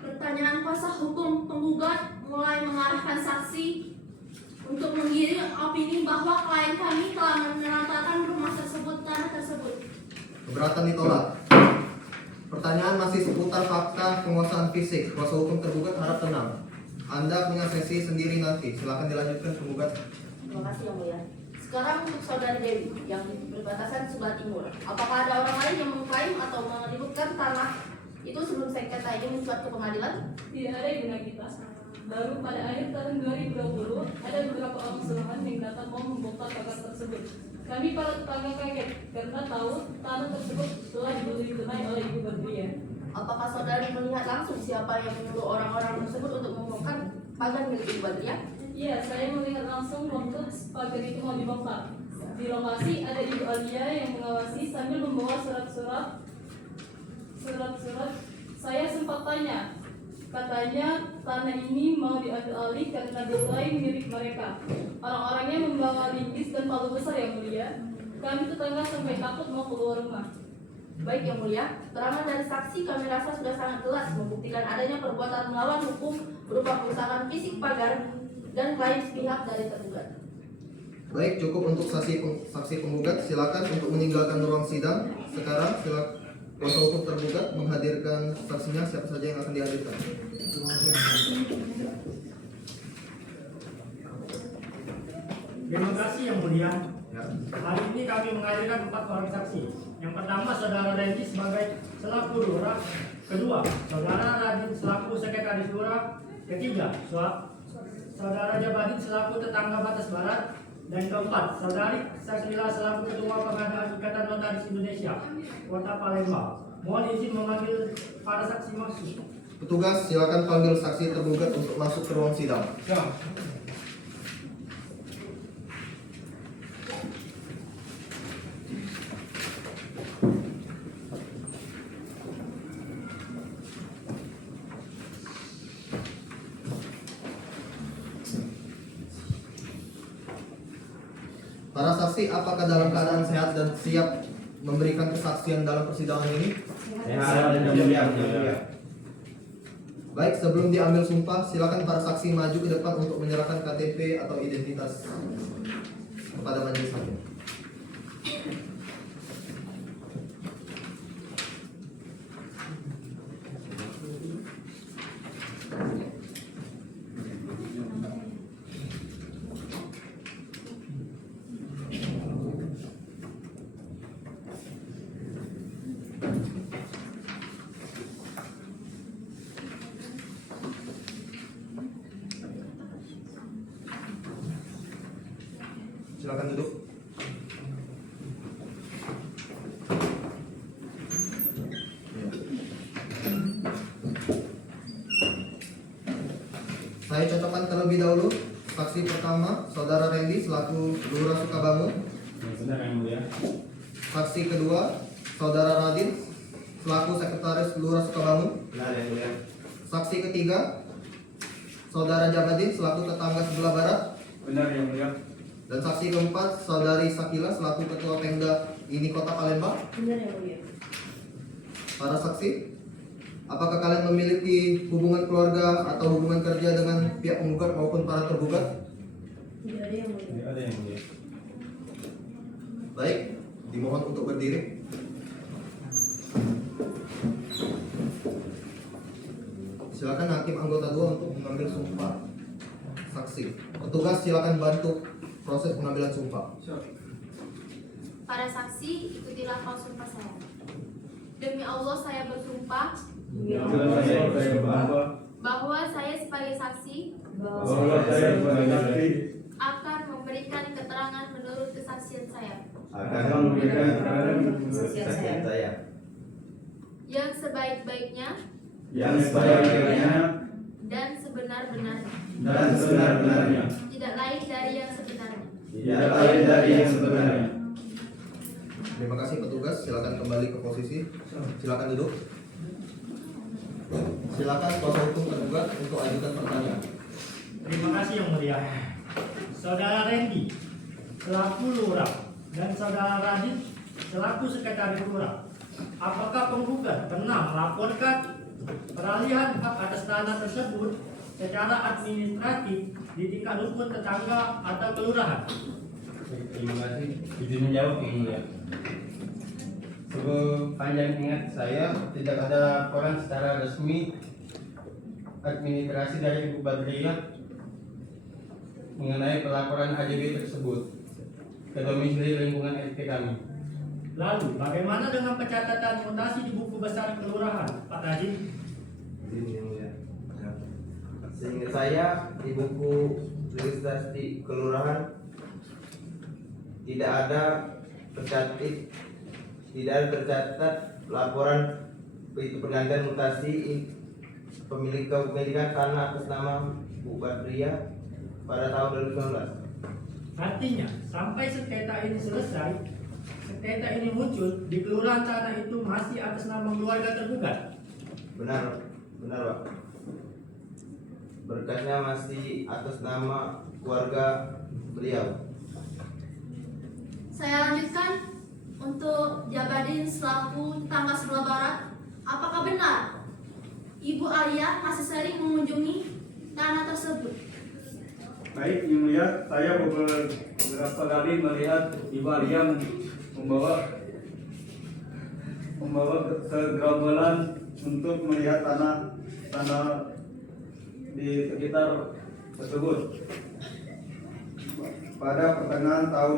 Pertanyaan kuasa hukum penggugat mulai mengarahkan saksi untuk menggiring opini bahwa klien kami telah menandakan rumah tersebut, tanah tersebut. Keberatan ditolak. Pertanyaan masih seputar fakta penguasaan fisik. Kuasa hukum tergugat harap tenang. Anda punya sesi sendiri nanti. Silakan dilanjutkan penggugat. Terima kasih yang mulia. Sekarang untuk saudara Dewi yang berbatasan sebelah timur. Apakah ada orang lain yang mengklaim atau meributkan tanah itu sebelum sengketa ini mencuat ke pengadilan? Tidak ada Ibu Nagita. Baru pada akhir tahun 2020 ada beberapa orang suruhan yang datang mau membongkar pagar tersebut. Kami para tetangga kaget karena tahu tanah tersebut telah dibeli tunai oleh Ibu Badriah. Apakah saudari melihat langsung siapa yang menyuruh orang-orang tersebut untuk membongkar pagar milik Ibu Badriah? Iya, saya melihat langsung waktu pagar itu mau dibongkar. Di lokasi ada Ibu Alia yang mengawasi sambil membawa surat-surat. Saya sempat tanya, katanya tanah ini mau diambil alih karena diklaim milik mereka. Orang-orangnya membawa linggis dan palu besar yang mulia. Kami tetangga sampai takut mau keluar rumah. Baik yang mulia, keterangan dari saksi kami rasa sudah sangat jelas membuktikan adanya perbuatan melawan hukum berupa kerusakan fisik pagar dan klaim sepihak dari tergugat. Baik, cukup untuk saksi penggugat. Silakan untuk meninggalkan ruang sidang. Sekarang silakan kuasa hukum tergugat menghadirkan saksinya, siapa saja yang akan dihadirkan. Terima kasih yang mulia. Ya. Hari ini kami menghadirkan 4 orang saksi. Yang pertama saudara Randy sebagai selaku lurah, kedua saudara Radin selaku sekretaris lurah, ketiga saudara Jabadin selaku tetangga batas barat, dan keempat saudari Sakrila selaku ketua pengadaan Ikatan Notaris Indonesia Kota Palembang. Mohon izin memanggil para saksi maksud. Petugas silakan panggil saksi tergugat untuk masuk ke ruang sidang. Ya. Para saksi, apakah dalam keadaan sehat dan siap memberikan kesaksian dalam persidangan ini? Baik, sebelum diambil sumpah, silakan para saksi maju ke depan untuk menyerahkan KTP atau identitas kepada majelis hakim. Silakan duduk. Saya cocokkan terlebih dahulu saksi pertama, saudara Randy selaku Lurah Sukabangun. Benar yang mulia. Saksi kedua, saudara Radin selaku sekretaris Lurah Sukabangun. Benar yang mulia. Saksi ketiga, saudara Jabadin selaku tetangga sebelah barat. Benar yang mulia. Dan saksi keempat, saudari Sakila selaku ketua Pemda ini Kota Palembang. Benar yang mulia. Para saksi, apakah kalian memiliki hubungan keluarga atau hubungan kerja dengan pihak penggugat maupun para tergugat? Tidak ada yang mulia. Tidak ada yang mulia. Baik, dimohon untuk berdiri. Silakan hakim anggota 2 untuk mengambil sumpah saksi. Petugas silakan bantu proses pengambilan sumpah. Para saksi, ikutilah sumpah saya. Demi Allah saya bersumpah bahwa saya sebagai saksi akan memberikan keterangan menurut kesaksian saya yang sebaik-baiknya dan sebenar-benarnya, tidak lain dari yang sebenarnya. Terima kasih petugas, silakan kembali ke posisi. Silakan duduk. Silakan kuasa hukum tergugat untuk ajukan pertanyaan. Terima kasih yang mulia. Saudara Randy selaku lurah dan saudara Radin selaku sekretaris lurah, apakah penggugat pernah melaporkan peralihan hak atas tanah tersebut secara administratif di tingkat rukun tetangga atau kelurahan? Terima kasih. Izin menjawab yang mulia. Sepanjang ingat saya tidak ada laporan secara resmi administrasi dari Ibu Badriah mengenai pelaporan AJB tersebut ke domisili lingkungan RT kami. Lalu bagaimana dengan pencatatan mutasi di buku besar kelurahan, Pak Tajim? Izin yang mulia. Seingat saya di buku registrasi kelurahan tidak tercatat laporan itu pergantian mutasi pemilik kepemilikan tanah atas nama Bu Badriah pada tahun 2019. Artinya sampai sengketa ini selesai, sengketa ini muncul di kelurahan tanah itu masih atas nama keluarga tergugat. Benar Pak. Berkasnya masih atas nama keluarga beliau. Saya lanjutkan untuk Jabadin selaku tetangga sebelah barat. Apakah benar Ibu Alia masih sering mengunjungi tanah tersebut? Baik, yang mulia, saya beberapa kali melihat Ibu Alia membawa ke gerombolan untuk melihat tanah di sekitar tersebut. pada pertengahan tahun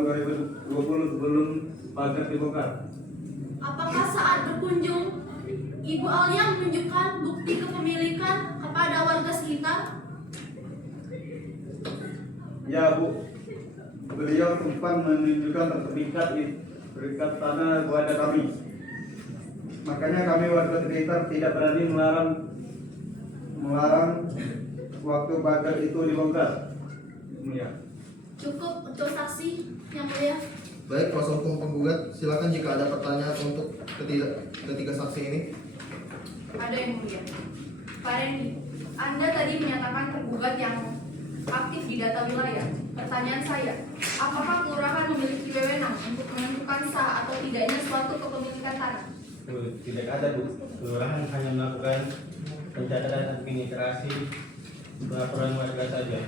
2020 sebelum pagar dibongkar. Apakah saat berkunjung Ibu Alia menunjukkan bukti kepemilikan kepada warga sekitar? Ya Bu, beliau sempat menunjukkan sertifikat tanah kepada kami. Makanya kami warga sekitar tidak berani melarang waktu pagar itu dibongkar. Ya. Cukup untuk saksi yang mulia. Baik, kuasa hukum penggugat, silakan jika ada pertanyaan untuk ketiga saksi ini. Ada yang mulia. Pak Randy, Anda tadi menyatakan tergugat yang aktif di data wilayah. Pertanyaan saya, apakah kelurahan memiliki wewenang untuk menentukan sah atau tidaknya suatu kepemilikan tanah? Tidak ada Bu, kelurahan hanya melakukan pencatatan administrasi laporan warga saja.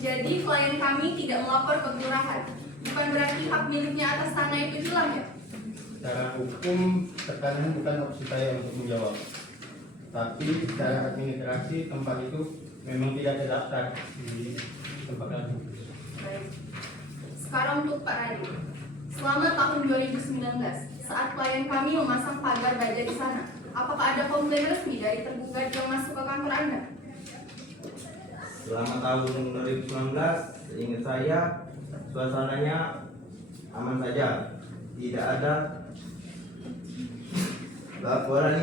Jadi klien kami tidak melapor ke kelurahan. Bukan berarti hak miliknya atas tanah itu hilang ya? Secara hukum tekanan bukan opsi saya untuk menjawab. Tapi secara administrasi tempat itu memang tidak terdaftar di tempat kami. Baik. Sekarang untuk Pak Radi. Selama tahun 2019, saat klien kami memasang pagar baja di sana, apakah ada komplain resmi dari tergugat yang masuk ke kantor Anda? Selama tahun 2019, seingat saya suasananya aman saja, tidak ada laporan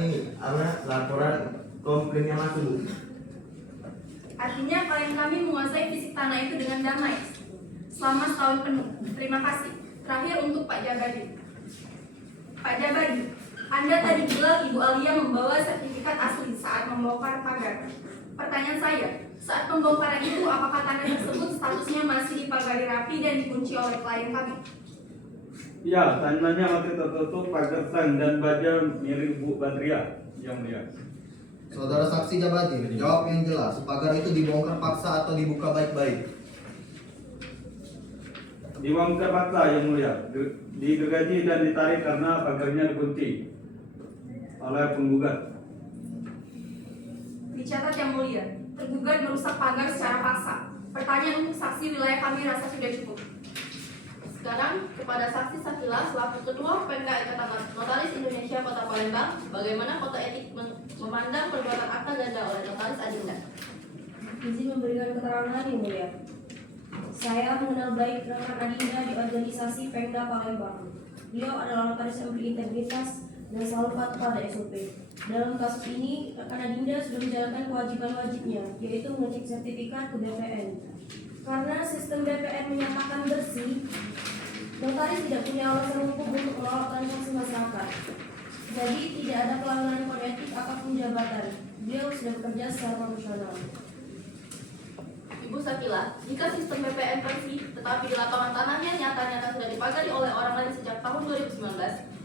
komplain yang masuk. Artinya klien kami menguasai fisik tanah itu dengan damai selama setahun penuh. Terima kasih. Terakhir untuk Pak Jabadi. Pak Jabadi, Anda tadi bilang Ibu Alia membawa sertifikat asli saat membongkar pagar. Pertanyaan saya, saat pembongkaran itu apakah tanah tersebut statusnya masih dipagari rapi dan dikunci oleh klien kami? Ya, tanahnya masih tertutup pagar sang dan baja milik Bu Badria yang mulia. Saudara saksi Jabadi, jawab yang jelas. Pagar itu dibongkar paksa atau dibuka baik-baik? Dibongkar paksa yang mulia, digergaji dan ditarik karena pagarnya dikunci oleh penggugat. Dicatat yang mulia, tergugat merusak pagar secara paksa. Pertanyaan untuk saksi wilayah kami rasa sudah cukup. Sekarang kepada saksi Sakila selaku Ketua Pemda Ikatan Notaris Indonesia Kota Palembang, bagaimana Kota Etik memandang perbuatan akta ganda oleh Notaris Adinda? Izin memberikan keterangan yang mulia. Saya mengenal baik rekan Adinda di organisasi Pemda Palembang. Beliau adalah notaris yang berintegritas dan selalu patuh pada SOP. Dalam kasus ini, rekan Adinda sudah menjalankan kewajiban wajibnya, yaitu mengecek sertifikat ke BPN. Karena sistem BPN menyatakan bersih, notaris tidak punya alasan hukum untuk menolak transaksi masyarakat. Jadi tidak ada pelanggaran kode etik apapun jabatan. Beliau sudah bekerja secara profesional. Ibu Sakila, jika sistem BPN bersih tetapi di lapangan tanahnya nyata-nyata sudah dipagari oleh orang lain sejak tahun 2019,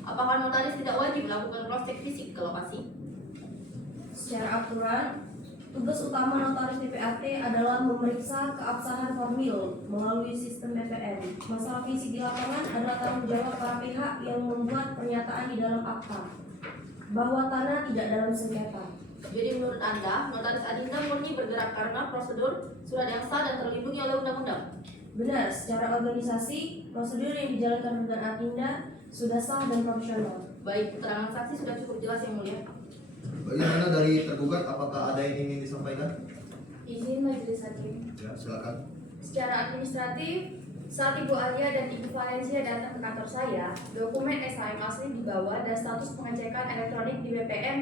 apakah notaris tidak wajib melakukan cross check fisik ke lokasi? Secara aturan, tugas utama notaris TPAT adalah memeriksa keabsahan formil melalui sistem BPN. Masalah fisik di lapangan adalah tanggung jawab para pihak yang membuat pernyataan di dalam akta bahwa tanah tidak dalam sengketa. Jadi menurut Anda, Notaris Adinda murni bergerak karena prosedur, surat yang sah dan terlindungi oleh undang-undang? Benar, secara organisasi, prosedur yang dijalankan dengan Adinda sudah sah dan profesional. Baik, keterangan saksi sudah cukup jelas yang mulia. Bagaimana dari tergugat, apakah ada yang ingin disampaikan? Izin majelis hakim. Ya, silakan. Secara administratif, saat Ibu Alia dan Ibu Valencia datang ke kantor saya, dokumen SHM asli dibawa dan status pengecekan elektronik di BPN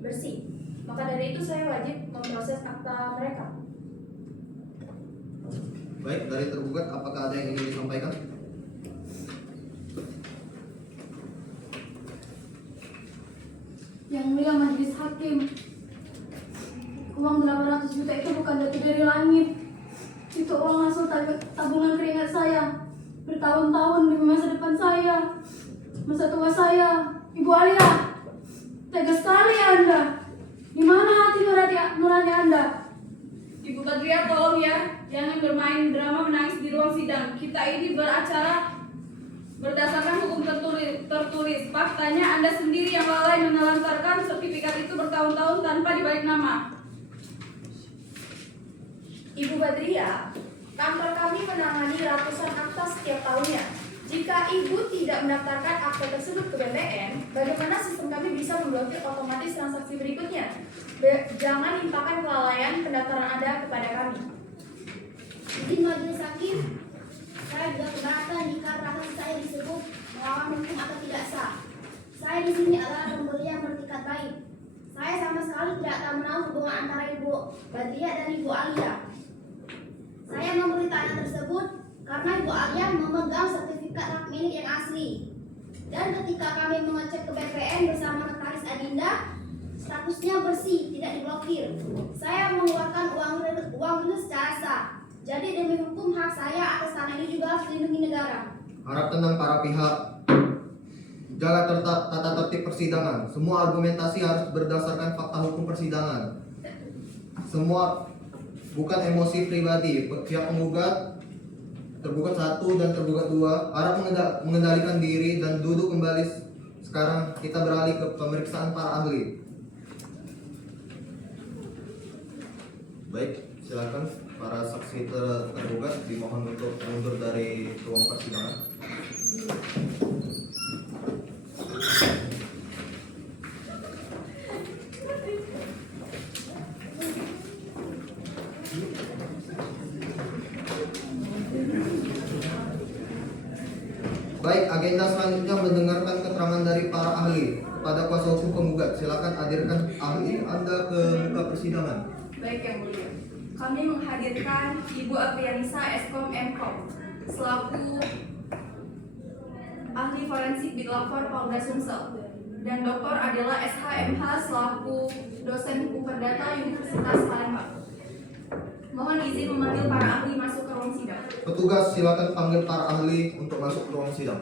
bersih. Maka dari itu saya wajib memproses akta mereka. Baik, dari tergugat, apakah ada yang ingin disampaikan? Yang mulia majelis hakim, uang 800 juta itu bukan jatuh dari langit. Itu uang hasil tabungan keringat saya bertahun-tahun demi masa depan saya, masa tua saya. Ibu Alia, tegas sekali Anda. Di mana hati nurani Anda? Ibu Badria, tolong ya, jangan bermain drama menangis di ruang sidang. Kita ini beracara berdasarkan hukum tertulis. Faktanya Anda sendiri yang lalai menelantarkan sertifikat itu bertahun-tahun tanpa dibalik nama. Ibu Badria, Kantor kami menangani ratusan akta setiap tahunnya. Jika Ibu tidak mendaftarkan akta tersebut ke BPN, bagaimana sistem kami bisa memblokir otomatis transaksi berikutnya? Jangan limpahkan kelalaian pendaftaran Anda kepada kami. Izin majelis hakim, saya juga keberatan jika transaksi saya disebut melawan hukum atau tidak sah. Saya di sini adalah pembeli yang bertikat baik. Saya sama sekali tidak tahu menahu hubungan antara Ibu Badriah dan Ibu Alia. Saya membeli tanah tersebut karena Ibu Alia memegang sertifikat hak milik yang asli. Dan ketika kami mengecek ke BPN bersama notaris Adinda, statusnya bersih, tidak diblokir. Saya mengeluarkan uang itu secara sah. Jadi demi hukum hak saya atas tanah ini juga harus dilindungi negara. Harap tenang para pihak. Jaga tata tertib persidangan. Semua argumentasi harus berdasarkan fakta hukum persidangan. Semua bukan emosi pribadi. Pihak penggugat, tergugat 1 dan tergugat 2 harap mengendalikan diri dan duduk kembali. Sekarang kita beralih ke pemeriksaan para ahli. Baik, silakan para saksi tergugat dimohon untuk mundur dari ruang persidangan. Baik, agenda selanjutnya mendengarkan keterangan dari para ahli. Pada kuasa hukum penggugat, silakan hadirkan ahli Anda ke muka persidangan. Baik yang mulia, kami menghadirkan Ibu Aprianisa Eskom Mkom selaku ahli forensik di lapor Polda Sumsel dan Dr. Adela SHMH selaku dosen hukum perdata Universitas Palembang. Mohon izin memanggil para ahli masuk ke ruang sidang. Petugas, silakan panggil para ahli untuk masuk ke ruang sidang.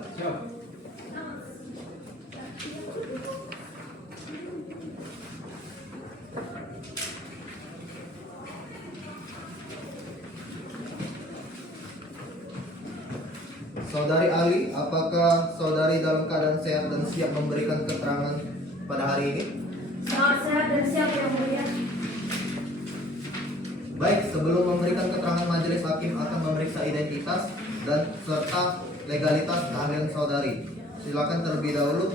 Saudari ahli, apakah saudari dalam keadaan sehat dan siap memberikan keterangan pada hari ini? Sangat sehat dan siap yang mulia. Baik, sebelum memberikan keterangan majelis hakim akan memeriksa identitas dan serta legalitas keahlian saudari. Silakan terlebih dahulu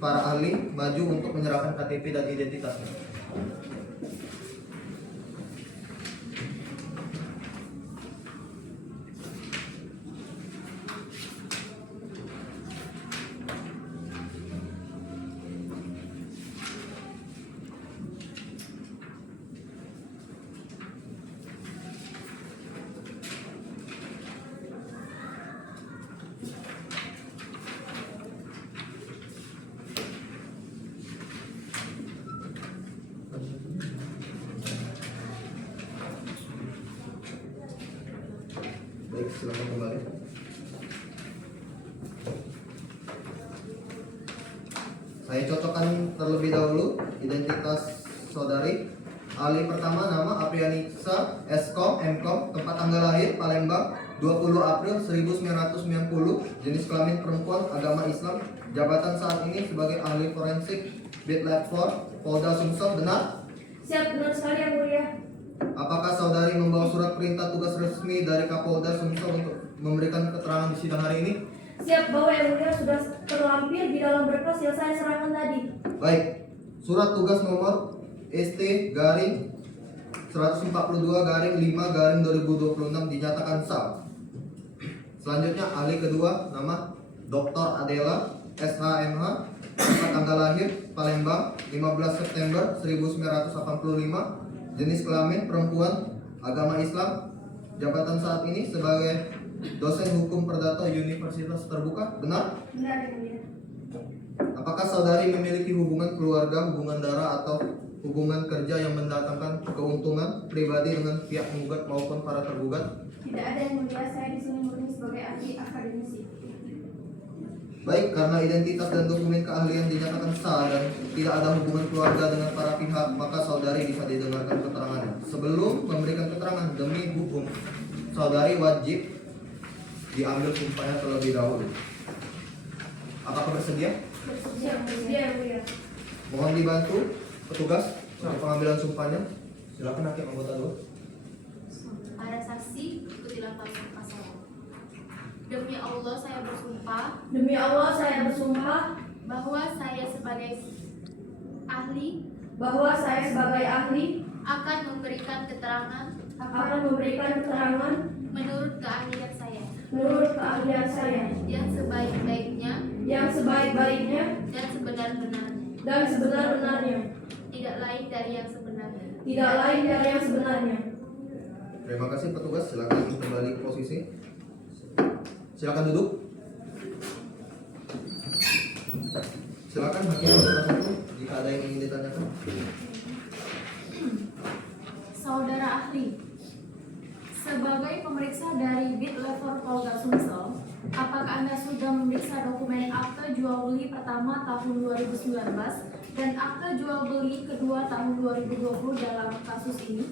para ahli maju untuk menyerahkan KTP dan identitasnya. Baik, silakan kembali. Saya cocokkan terlebih dahulu identitas saudari. Ahli pertama nama Aprianisa Eskom Mkom, tempat tanggal lahir Palembang 20 April 1990, jenis kelamin perempuan, agama Islam, jabatan saat ini sebagai ahli forensik Bit Lab 4 Polda Sumsel, benar? Siap, benar sekali yang mulia. Apakah saudari membawa surat perintah tugas resmi dari Kapolda Sumsel untuk memberikan keterangan di sidang hari ini? Siap, bahwa yang mulia sudah terlampir di dalam berkas yang saya serahkan tadi. Baik, surat tugas nomor ST garing 142 garing 5 garing 2026 dinyatakan sah. Selanjutnya ahli kedua nama Dr. Adela SHMH, tempat tanggal lahir Palembang 15 September 1985, jenis kelamin perempuan, agama Islam, jabatan saat ini sebagai dosen hukum perdata Universitas Terbuka, benar? Benar yang mulia. Apakah saudari memiliki hubungan keluarga, hubungan darah atau hubungan kerja yang mendatangkan keuntungan pribadi dengan pihak penggugat maupun para tergugat? Tidak ada yang mulia, saya di sini murni sebagai ahli akademisi. Baik, karena identitas dan dokumen keahlian dinyatakan sah dan tidak ada hubungan keluarga dengan para pihak, maka saudari bisa didengarkan keterangannya. Sebelum memberikan keterangan demi hukum, saudari wajib diambil sumpahnya terlebih dahulu. Apakah bersedia? Siap, bersedia yang mulia. Mohon dibantu petugas untuk pengambilan sumpahnya. Silakan hakim anggota dulu. Pada pasal. Demi Allah saya bersumpah Demi Allah saya bersumpah bahwa saya sebagai ahli akan memberikan keterangan menurut keahlian saya yang sebaik-baiknya dan sebenar-benarnya, tidak lain dari yang sebenarnya. Terima kasih petugas, silakan kembali ke posisi. Silakan duduk. Silakan hakim kelas 1 jika ada yang ingin ditanyakan. Saudara ahli, sebagai pemeriksa dari Bit-Level Polda Sumsel, apakah Anda sudah memeriksa dokumen akte jual beli pertama tahun 2019 dan akte jual beli kedua tahun 2020 dalam kasus ini?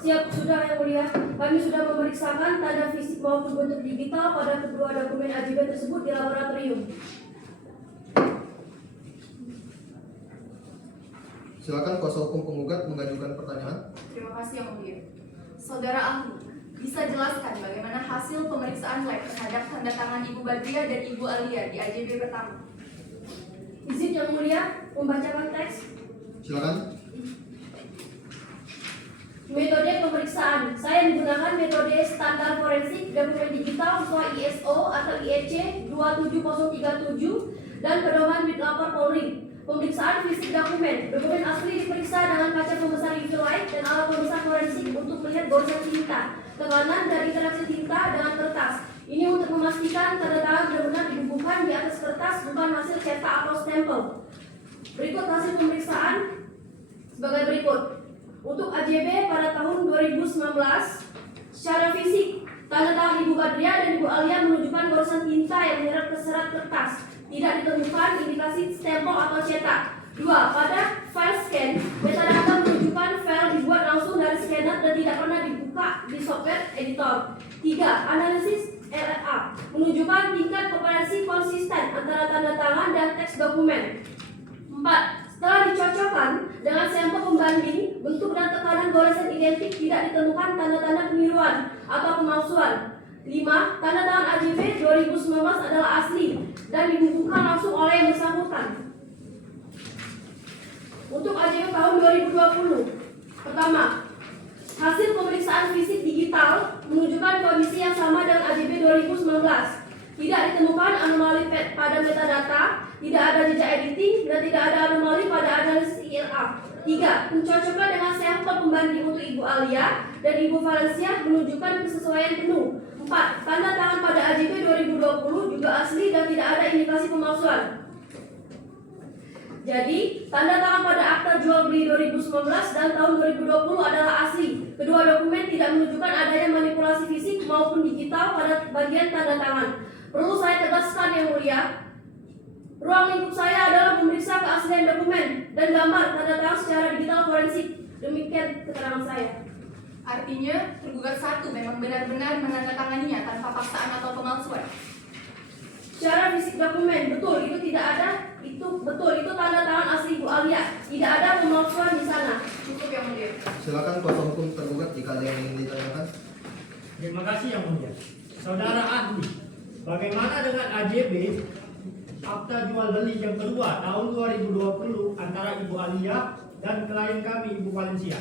Siap, sudah yang mulia. Kami sudah memeriksakan tanda fisik maupun bentuk digital pada kedua dokumen AJB tersebut di laboratorium. Silakan kuasa hukum penggugat mengajukan pertanyaan. Terima kasih yang mulia. Saudara ahli, bisa jelaskan bagaimana hasil pemeriksaan lab terhadap tanda tangan Ibu Badriah dan Ibu Alia di AJB pertama? Izin yang mulia membacakan teks. Silakan. Metode pemeriksaan. Saya menggunakan metode standar forensik dokumen digital sesuai ISO atau IEC 27037 dan pedoman Bitlapor Polri. Pemeriksaan fisik dokumen. Dokumen asli diperiksa dengan kaca pembesar UV light dan alat pembesar forensik untuk melihat goresan tinta, tekanan dan interaksi tinta dengan kertas. Ini untuk memastikan tanda tangan benar-benar dibubuhkan di atas kertas, bukan hasil cetak atau stempel. Berikut hasil pemeriksaan sebagai berikut. Untuk AJB pada tahun 2019, secara fisik, tanda tangan Ibu Badriah dan Ibu Alia menunjukkan goresan tinta yang menyerap ke serat kertas. Tidak ditemukan indikasi stempel atau cetak. 2. Pada file scan, metadata menunjukkan file dibuat langsung dari scanner dan tidak pernah dibuka di software editor. 3. Analisis RFA menunjukkan tingkat komparasi konsisten antara tanda tangan dan teks dokumen. 4. Setelah dicocokkan dengan sampel pembanding, bentuk dan tekanan goresan identik, tidak ditemukan tanda-tanda peniruan atau pemalsuan. 5. Tanda tangan AJB 2019 adalah asli dan dibubuhkan langsung oleh yang bersangkutan. Untuk AJB tahun 2020, pertama, hasil pemeriksaan fisik digital menunjukkan kondisi yang sama dengan AJB 2019. Tidak ditemukan anomali pada metadata, tidak ada jejak editing, dan tidak ada anomali pada analisis ILA. 3. Pencocokan dengan sampel pembanding untuk Ibu Alia dan Ibu Valencia menunjukkan kesesuaian penuh. 4. Tanda tangan pada AJB 2020 juga asli dan tidak ada indikasi pemalsuan. Jadi, tanda tangan pada akta jual beli 2019 dan tahun 2020 adalah asli. Kedua dokumen tidak menunjukkan adanya manipulasi fisik maupun digital pada bagian tanda tangan. Perlu saya tegaskan yang mulia, ruang lingkup saya adalah memeriksa keaslian dokumen dan gambar tanda tangan secara digital forensik. Demikian keterangan saya. Artinya, tergugat 1 memang benar-benar menandatanganinya tanpa paksaan atau pemalsuan. Secara fisik dokumen, betul, itu tidak ada, itu betul, itu tanda tangan asli Ibu Alia. Tidak ada pemalsuan di sana. Cukup yang mulia. Silakan kuasa hukum tergugat jika ada yang ingin ditanyakan. Terima kasih yang mulia. Saudara ahli, bagaimana dengan AJB akta jual beli yang kedua tahun 2020 antara Ibu Alia dan klien kami Ibu Valencia?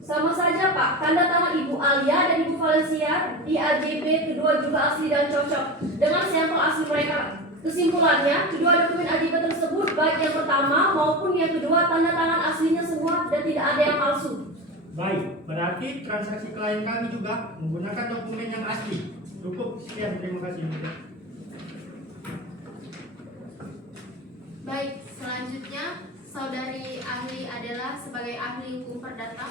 Sama saja Pak, tanda tangan Ibu Alia dan Ibu Valencia di AJB kedua juga asli dan cocok dengan sampel asli mereka. Kesimpulannya, kedua dokumen AJB tersebut baik yang pertama maupun yang kedua tanda tangan aslinya semua dan tidak ada yang palsu. Baik, berarti transaksi klien kami juga menggunakan dokumen yang asli. Cukup, sekian, terima kasih. Baik, selanjutnya saudari ahli adalah sebagai ahli hukum perdata.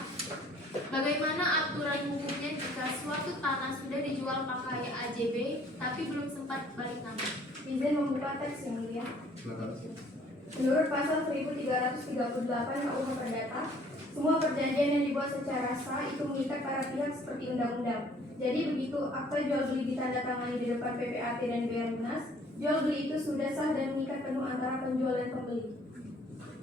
Bagaimana aturan hukumnya jika suatu tanah sudah dijual pakai AJB tapi belum sempat balik nama? Izin membuka teks yang mulia. Silakan. Menurut pasal 1338 KUH Perdata, semua perjanjian yang dibuat secara sah itu mengikat para pihak seperti undang-undang. Jadi begitu akta jual beli ditandatangani di depan PPAT dan BR Lunas, jual beli itu sudah sah dan mengikat penuh antara penjual dan pembeli.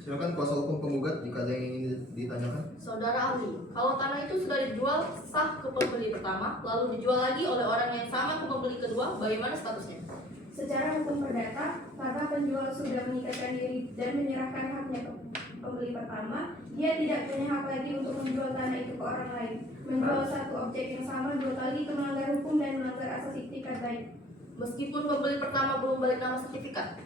Silakan kuasa hukum penggugat jika ada yang ingin ditanyakan. Saudara ahli, kalau tanah itu sudah dijual sah ke pembeli pertama, lalu dijual lagi oleh orang yang sama ke pembeli kedua, bagaimana statusnya? Secara hukum perdata, karena penjual sudah mengikatkan diri dan menyerahkan haknya ke pembeli pertama, dia tidak punya hak lagi untuk menjual tanah itu ke orang lain. Menjual satu objek yang sama dua kali itu melanggar hukum dan melanggar asas iktikad baik. Meskipun pembeli pertama belum balik nama sertifikat.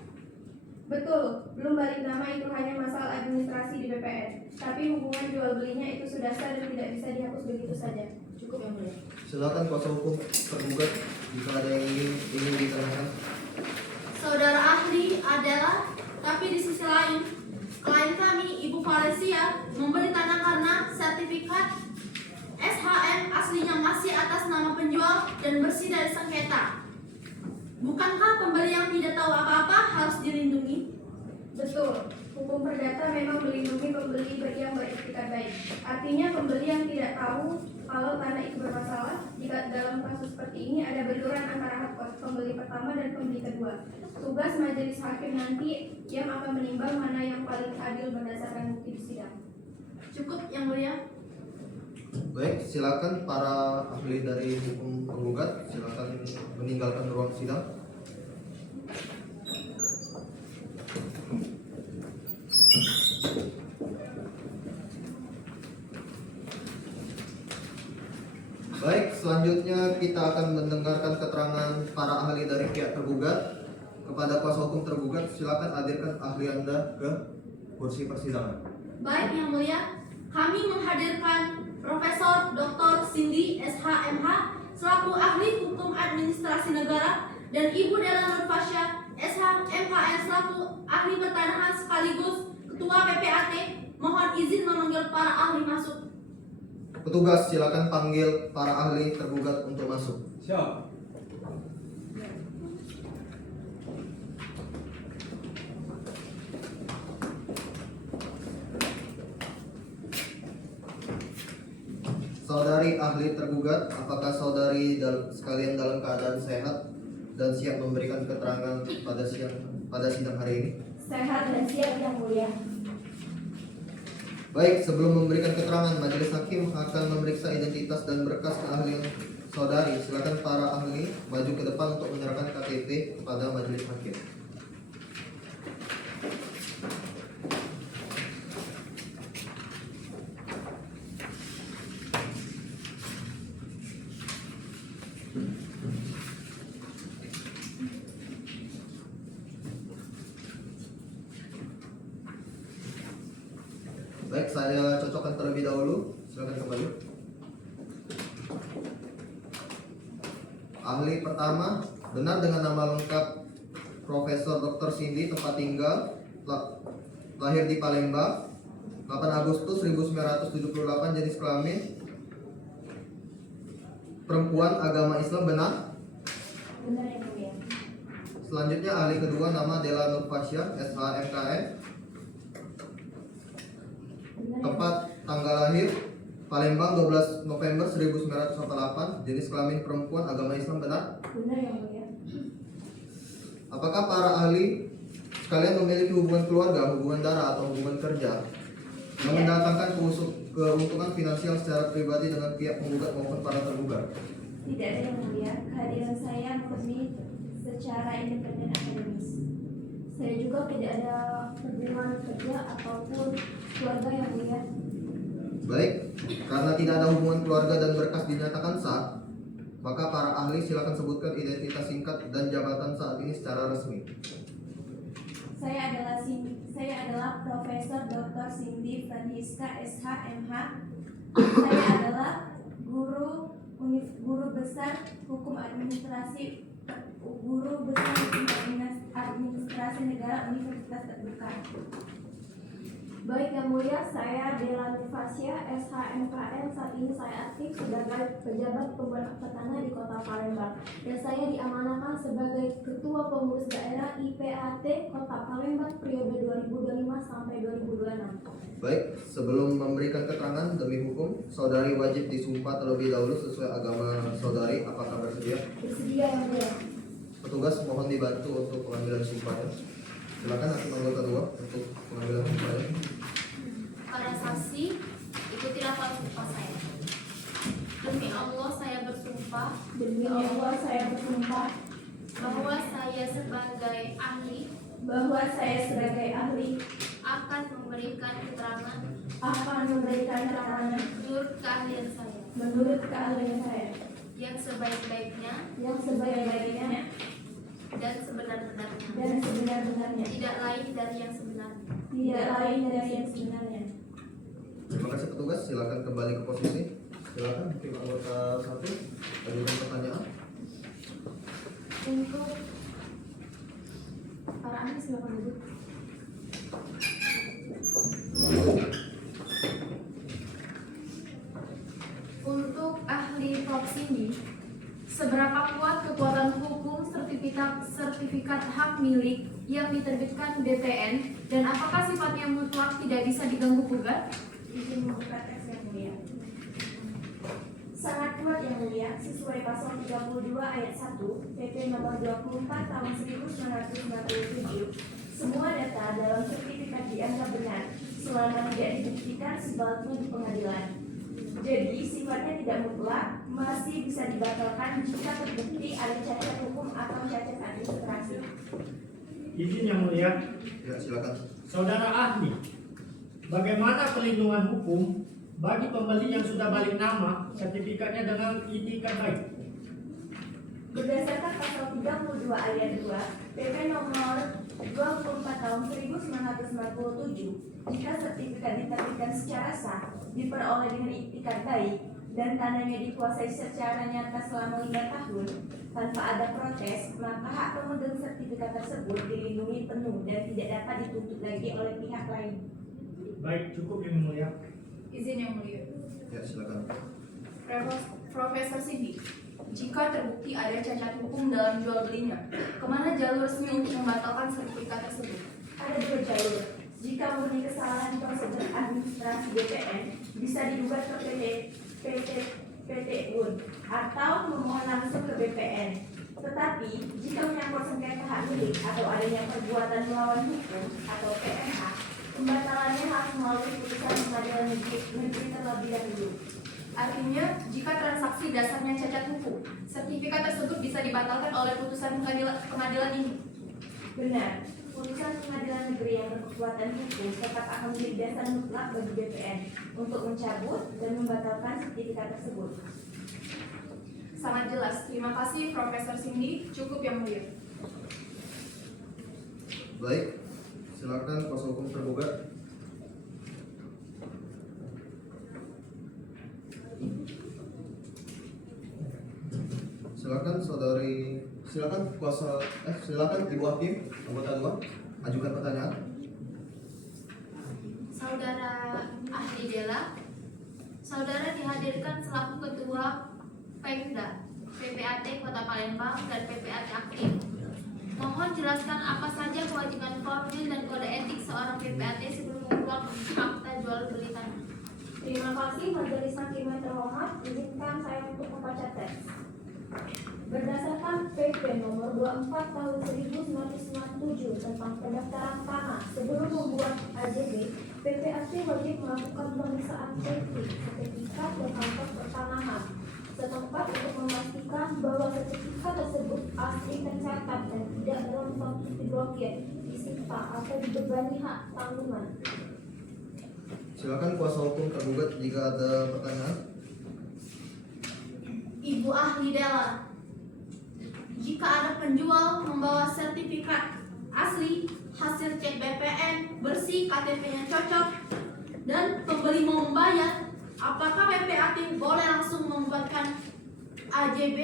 Betul, belum balik nama itu hanya masalah administrasi di BPN. Tapi hubungan jual belinya itu sudah sah dan tidak bisa dihapus begitu saja. Cukup yang mulia. Silakan kuasa hukum tergugat jika ada yang ingin ditanyakan. Saudara ahli adalah, tapi di sisi lain, klien kami, Ibu Valencia, memberi tanah karena sertifikat SHM aslinya masih atas nama penjual dan bersih dari sengketa. Bukankah pembeli yang tidak tahu apa-apa harus dilindungi? Betul, hukum perdata memang melindungi pembeli yang beriktikat baik. Artinya pembeli yang tidak tahu kalau tanah itu bermasalah. Jika dalam kasus seperti ini ada benturan antara hak pembeli pertama dan pembeli kedua, tugas majelis hakim nanti yang akan menimbang mana yang paling adil berdasarkan bukti di sidang. Cukup yang mulia. Baik, silakan para ahli dari hukum penggugat silakan meninggalkan ruang sidang. Baik, selanjutnya kita akan mendengarkan keterangan para ahli dari pihak tergugat. Kepada kuasa hukum tergugat, silakan hadirkan ahli Anda ke kursi persidangan. Baik yang mulia, kami menghadirkan Profesor Dr. Cindy SHMH selaku ahli hukum administrasi negara dan Ibu Della Nurfasya SHMHN selaku ahli pertanahan sekaligus Ketua PPAT. Mohon izin memanggil para ahli masuk. Petugas silakan panggil para ahli tergugat untuk masuk. Siap. Saudari ahli tergugat, apakah saudari sekalian dalam keadaan sehat dan siap memberikan keterangan pada sidang hari ini? Sehat dan siap yang mulia. Baik, sebelum memberikan keterangan, majelis hakim akan memeriksa identitas dan berkas keahlian saudari. Silakan para ahli maju ke depan untuk menyerahkan KTP kepada majelis hakim. Baik, saya cocokkan terlebih dahulu. Silakan kembali. Ahli pertama, benar dengan nama lengkap Profesor Dr. Cindy, tempat tinggal, lahir di Palembang, 8 Agustus 1978, jenis kelamin perempuan, agama Islam, benar? Benar yang mulia. Selanjutnya ahli kedua, nama Della Nurfasya SHMKN, tempat tanggal lahir Palembang 12 November 1948, jenis kelamin perempuan, agama Islam, benar? Benar yang mulia. Apakah para ahli sekalian memiliki hubungan keluarga, hubungan darah atau hubungan kerja yang mendatangkan keuntungan finansial secara pribadi dengan pihak penggugat maupun para tergugat? Tidak ada yang mulia. Kehadiran saya murni secara independen akademis. Saya juga tidak ada hubungan kerja ataupun keluarga yang mulia. Baik, karena tidak ada hubungan keluarga dan berkas dinyatakan sah, maka para ahli silakan sebutkan identitas singkat dan jabatan saat ini secara resmi. Saya adalah Profesor Dr. Cindy Francisca SHMH. Saya adalah guru besar hukum administrasi negara Universitas Terbuka. Baik yang mulia, saya Della Nurfasya SHMKN. Saat ini saya aktif sebagai pejabat pembuat akta tanah di Kota Palembang dan saya diamanahkan sebagai Ketua Pengurus Daerah IPAT Kota Palembang periode 2025 sampai 2026. Baik, sebelum memberikan keterangan demi hukum, saudari wajib disumpah terlebih dahulu sesuai agama saudari. Apakah bersedia? Bersedia yang mulia. Petugas mohon dibantu untuk pengambilan sumpahnya. Silakan hakim anggota 2 untuk pengambilan kesimpulan. Para saksi, ikutilah sumpah saya. Demi Allah saya bersumpah Demi Allah saya bersumpah bahwa saya sebagai ahli bahwa saya sebagai ahli akan memberikan keterangan menurut keahlian saya yang sebaik-baiknya dan sebenar-benarnya, tidak lain dari yang sebenarnya. Terima kasih petugas, silakan kembali ke posisi. Silakan hakim anggota 1 ajukan pertanyaan. Untuk para ahli silakan duduk. Untuk ahli Prof. Cindy, seberapa kuat kekuatan hukum sertifikat hak milik yang diterbitkan BPN dan apakah sifatnya mutlak tidak bisa diganggu gugat? Izin membuka teks yang mulia. Sangat kuat yang mulia, sesuai pasal 32 ayat 1 PP nomor 24 tahun 1997, semua data dalam sertifikat dianggap benar selama tidak dibuktikan sebaliknya di pengadilan. Jadi sifatnya tidak mutlak, masih bisa dibatalkan jika terbukti ada cacat hukum atau cacat administrasi. Izin yang mulia. Ya, silakan. Saudara ahli, bagaimana perlindungan hukum bagi pembeli yang sudah balik nama sertifikatnya dengan itikat baik? Berdasarkan pasal 32 ayat 2 PP nomor 24 tahun 1997, jika sertifikat diterbitkan secara sah, diperoleh dengan itikat baik, dan tandanya dikuasai secara nyata selama 5 tahun tanpa ada protes, maka hak pemegang sertifikat tersebut dilindungi penuh dan tidak dapat dituntut lagi oleh pihak lain. Baik, cukup yang mulia. Izin yang mulia. Ya, silakan. Profesor Cindy, jika terbukti ada cacat hukum dalam jual belinya, kemana jalur resmi untuk membatalkan sertifikat tersebut? Ada 2 jalur. Jika murni kesalahan prosedur administrasi BPN, bisa digugat ke PT UN atau memohon langsung ke BPN. Tetapi jika menyangkut sengketa hak milik atau adanya perbuatan melawan hukum atau PMH, pembatalannya harus melalui putusan pengadilan negeri terlebih dahulu. Artinya, jika transaksi dasarnya cacat hukum, sertifikat tersebut bisa dibatalkan oleh putusan pengadilan ini. Benar, putusan pengadilan negeri yang berkekuatan hukum tetap akan menjadi dasar mutlak bagi BPN untuk mencabut dan membatalkan sertifikat tersebut. Sangat jelas. Terima kasih Profesor Cindy. Cukup yang mulia. Baik, silakan kuasa hukum tergugat. Silakan silakan Ibu Hakim anggota 2 ajukan pertanyaan. Saudara ahli Dela, saudara dihadirkan selaku ketua Pemda, PPAT Kota Palembang dan PPAT aktif. Mohon jelaskan apa saja kewajiban formil dan kode etik seorang PPAT sebelum membuat akta jual beli tanah. Terima kasih Majelis Hakim yang terhormat, izinkan saya untuk membaca teks. Berdasarkan PP nomor 24 tahun 1997 tentang pendaftaran tanah, sebelum membuat AJB, PPAT wajib melakukan pemeriksaan teknik sertifikat dan kantor pertanahan setempat untuk memastikan bahwa sertifikat tersebut asli tercatat dan tidak dalam status diblokir, disita atau dibebani hak tanggungan. Silakan kuasa hukum tergugat jika ada pertanyaan. Ibu ahli Dela, jika ada penjual membawa sertifikat asli, hasil cek BPN, bersih, KTP-nya cocok, dan pembeli mau membayar, apakah PPAT boleh langsung membuatkan AJB?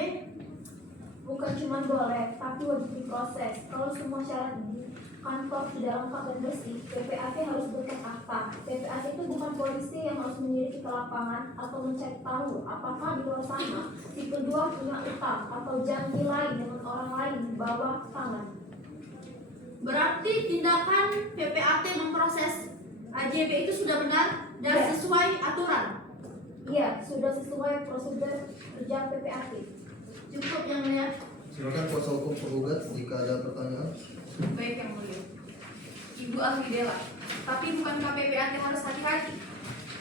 Bukan cuma boleh, tapi wajib diproses. Kalau semua syarat di kantor sudah lengkap dan bersih, PPAT harus berkas akta. PPAT itu bukan polisi yang harus menyelidiki ke lapangan atau mencari tahu apakah di luar sana si kedua punya utang atau janji lain dengan orang lain di bawah tangan. Berarti tindakan PPAT memproses AJB itu sudah benar dan Ya. sesuai aturan. Iya, sudah sesuai prosedur kerja PPAT. Cukup yang mulia. Silakan kuasa hukum tergugat jika ada pertanyaan. Baik yang mulia. Ibu Ahli Dela. Tapi bukankah PPAT harus hati-hati?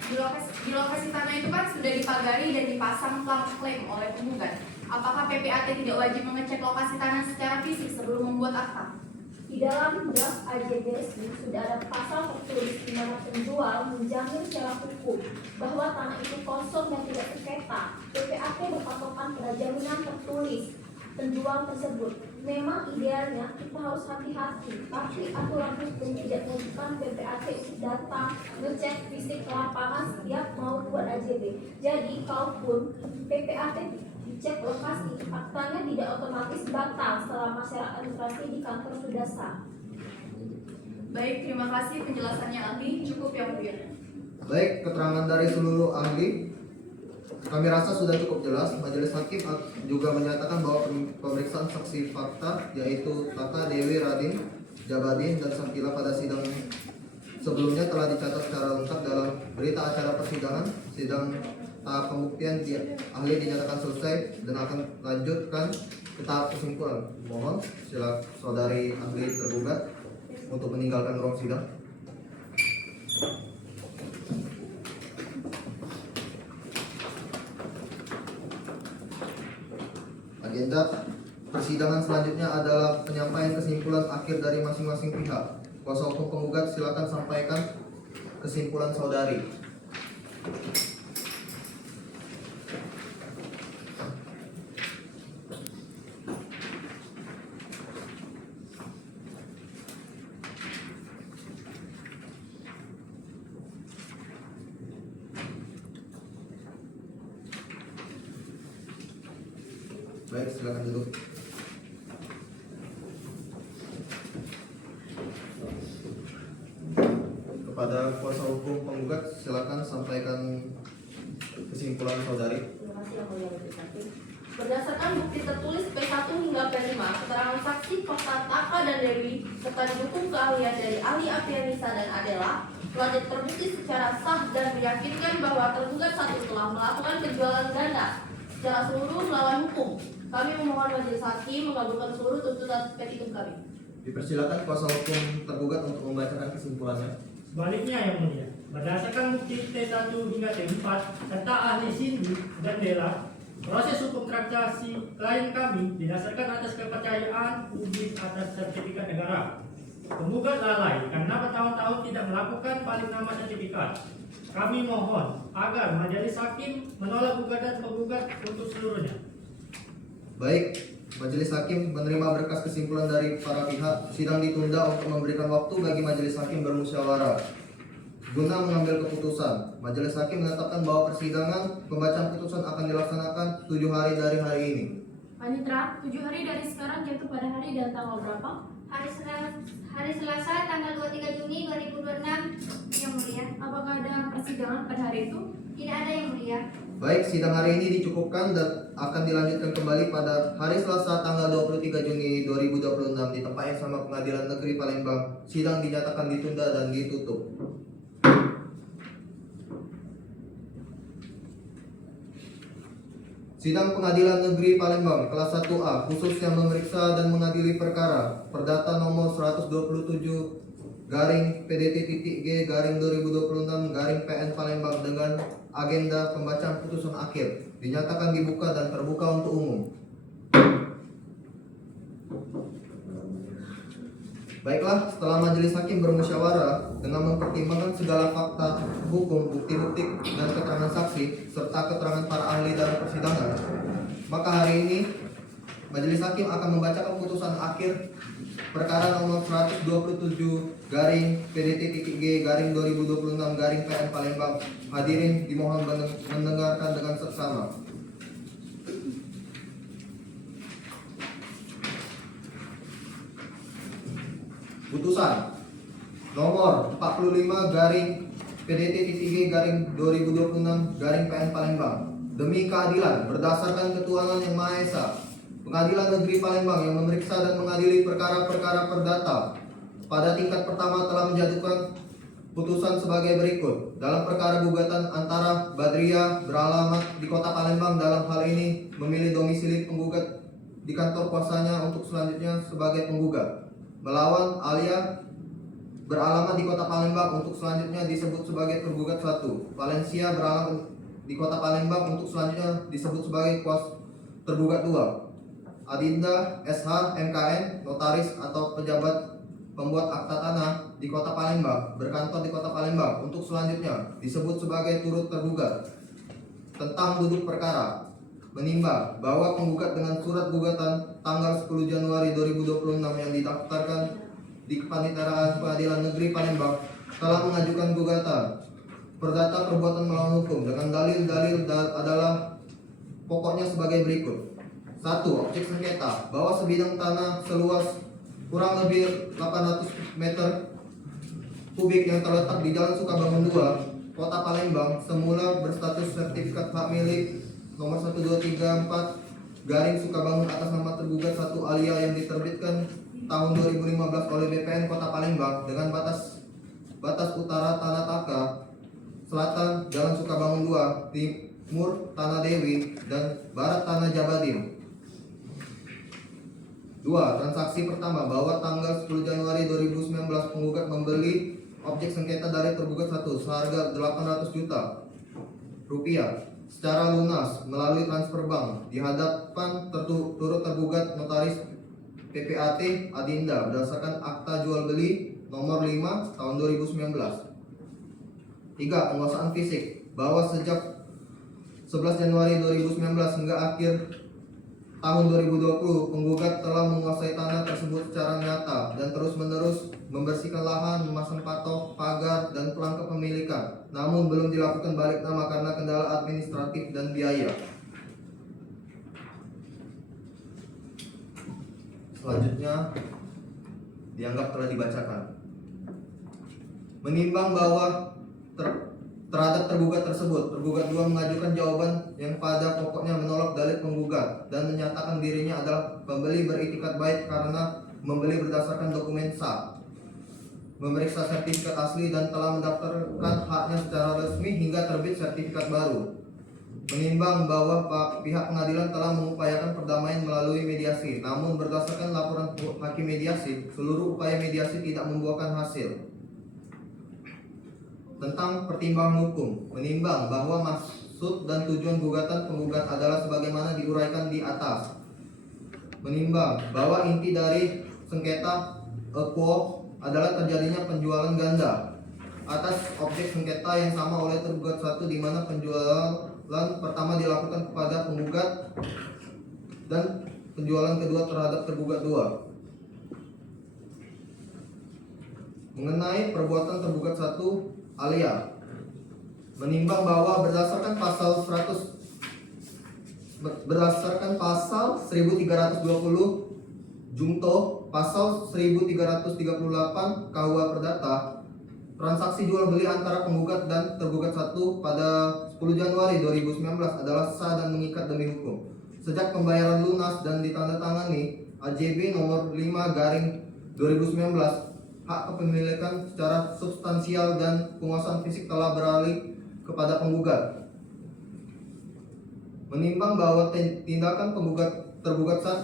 Di lokasi tanah itu kan sudah dipagari dan dipasang plang klaim oleh penggugat. Apakah PPAT tidak wajib mengecek lokasi tanah secara fisik sebelum membuat akta? Di dalam draft AJB sudah ada pasal tertulis di mana penjual menjamin secara hukum bahwa tanah itu kosong dan tidak sengketa. PPAT berpatokan pada jaminan tertulis penjual tersebut. Memang idealnya kita harus hati-hati, tapi aturan hukum tidak mewajibkan PPAT untuk datang ngecek fisik ke lapangan setiap mau buat AJB. Jadi kalaupun PPAT dicek lokasi, aktanya tidak otomatis batal selama syarat administrasi di kantor sudah sah. Baik, terima kasih penjelasannya ahli. Cukup yang mulia. Baik, keterangan dari seluruh ahli kami rasa sudah cukup jelas. Majelis Hakim juga menyatakan bahwa pemeriksaan saksi fakta yaitu Tata Dewi Radin Jabadin dan Sakila pada sidang sebelumnya telah dicatat secara lengkap dalam berita acara persidangan. Sidang tahap pembuktian ahli dinyatakan selesai dan akan lanjutkan ke tahap kesimpulan. Mohon silakan saudari ahli tergugat untuk meninggalkan ruang sidang. Agenda persidangan selanjutnya adalah penyampaian kesimpulan akhir dari masing-masing pihak. Kuasa hukum penggugat silakan sampaikan kesimpulan saudari. Baik, silakan duduk. Kepada kuasa hukum penggugat, silakan sampaikan kesimpulan saudari. Terima kasih yang mulia Majelis Hakim. Berdasarkan bukti tertulis P1 hingga P5, keterangan saksi Taka dan Dewi serta didukung keahlian dari ahli Aprianisa dan Adela telah terbukti secara sah dan meyakinkan bahwa tergugat satu telah melakukan penjualan ganda secara seluruh melawan hukum. Kami memohon Majelis Hakim mengabulkan seluruh tuntutan petitum kami. Dipersilakan kuasa hukum tergugat untuk membacakan kesimpulannya. Sebaliknya yang mulia, berdasarkan bukti T1 hingga T4 serta ahli Cindy dan Dela, proses hukum transaksi klien kami didasarkan atas kepercayaan publik atas sertifikat negara. Penggugat lalai karena bertahun-tahun tidak melakukan balik nama sertifikat. Kami mohon agar Majelis Hakim menolak gugatan penggugat untuk seluruhnya. Baik, Majelis Hakim menerima berkas kesimpulan dari para pihak. Sidang ditunda untuk memberikan waktu bagi Majelis Hakim bermusyawarah guna mengambil keputusan. Majelis Hakim menetapkan bahwa persidangan pembacaan putusan akan dilaksanakan 7 hari dari hari ini. Panitra, 7 hari dari sekarang jatuh pada hari dan tanggal berapa? Hari Selasa tanggal 23 Juni 2026 yang mulia. Apakah ada persidangan pada hari itu? Tidak ada yang mulia. Baik, sidang hari ini dicukupkan dan akan dilanjutkan kembali pada hari Selasa tanggal 23 Juni 2026 di tempat yang sama Pengadilan Negeri Palembang. Sidang dinyatakan ditunda dan ditutup. Sidang Pengadilan Negeri Palembang kelas 1A khusus yang memeriksa dan mengadili perkara perdata nomor 127 garing PDT.G garing 2026 garing PN Palembang dengan agenda pembacaan putusan akhir dinyatakan dibuka dan terbuka untuk umum. Baiklah, setelah Majelis Hakim bermusyawarah dengan mempertimbangkan segala fakta hukum, bukti-bukti dan keterangan saksi serta keterangan para ahli dalam persidangan, maka hari ini Majelis Hakim akan membacakan putusan akhir perkara nomor 127 garing PDT.G garing 2026 garing PN Palembang. Hadirin dimohon mendengarkan dengan seksama. Putusan nomor 45 garing PDT.G garing 2026 garing PN Palembang. Demi keadilan berdasarkan ketuhanan yang Maha Esa, Pengadilan Negeri Palembang yang memeriksa dan mengadili perkara-perkara perdata pada tingkat pertama telah menjatuhkan putusan sebagai berikut. Dalam perkara gugatan antara Badria beralamat di Kota Palembang, dalam hal ini memilih domisili penggugat di kantor kuasanya untuk selanjutnya sebagai penggugat, melawan Alia beralamat di Kota Palembang untuk selanjutnya disebut sebagai tergugat 1. Valencia beralamat di Kota Palembang untuk selanjutnya disebut sebagai tergugat 2. Adinda SH MKN, notaris atau pejabat pembuat akta tanah di Kota Palembang, berkantor di Kota Palembang untuk selanjutnya disebut sebagai turut tergugat. Tentang duduk perkara, menimbang bahwa penggugat dengan surat gugatan tanggal 10 Januari 2026 yang didaftarkan di Kepaniteraan Pengadilan Negeri Palembang telah mengajukan gugatan perdata perbuatan melawan hukum dengan dalil-dalil adalah pokoknya sebagai berikut. 1. Objek sengketa bahwa sebidang tanah seluas kurang lebih 800 meter kubik yang terletak di Jalan Sukabangun 2, Kota Palembang semula berstatus sertifikat hak milik nomor 1234 garing Sukabangun atas nama tergugat 1 alia yang diterbitkan tahun 2015 oleh BPN Kota Palembang dengan batas utara Tanah Taka, selatan Jalan Sukabangun 2, timur Tanah Dewi, dan barat Tanah Jabadim. 2. Transaksi pertama bahwa tanggal 10 Januari 2019 penggugat membeli objek sengketa dari tergugat 1 seharga 800 juta rupiah secara lunas melalui transfer bank di hadapan turut tergugat notaris PPAT Adinda berdasarkan akta jual beli nomor 5 tahun 2019. 3. Penguasaan fisik bahwa sejak 11 Januari 2019 hingga akhir tahun 2020 penggugat telah menguasai tanah tersebut secara nyata dan terus-menerus membersihkan lahan, memasang patok, pagar, dan pelang kepemilikan, namun belum dilakukan balik nama karena kendala administratif dan biaya. Selanjutnya dianggap telah dibacakan. Menimbang bahwa terhadap tergugat tersebut, tergugat 2 mengajukan jawaban yang pada pokoknya menolak dalil penggugat dan menyatakan dirinya adalah pembeli beritikat baik karena membeli berdasarkan dokumen sah, memeriksa sertifikat asli dan telah mendaftarkan haknya secara resmi hingga terbit sertifikat baru. Menimbang bahwa pihak pengadilan telah mengupayakan perdamaian melalui mediasi, namun berdasarkan laporan hakim mediasi, seluruh upaya mediasi tidak membuahkan hasil. Tentang pertimbangan hukum, menimbang bahwa maksud dan tujuan gugatan penggugat adalah sebagaimana diuraikan di atas. Menimbang bahwa inti dari sengketa quo adalah terjadinya penjualan ganda atas objek sengketa yang sama oleh tergugat 1, di mana penjualan pertama dilakukan kepada penggugat dan penjualan kedua terhadap tergugat 2. Mengenai perbuatan tergugat 1 alia, menimbang bahwa berdasarkan pasal 1320 Jungto, pasal 1338 KUH Perdata, transaksi jual beli antara penggugat dan tergugat 1 pada 10 Januari 2019 adalah sah dan mengikat demi hukum. Sejak pembayaran lunas dan ditandatangani AJB nomor 5 garing 2019, hak kepemilikan secara substansial dan penguasaan fisik telah beralih kepada penggugat. Menimbang bahwa tindakan tergugat 1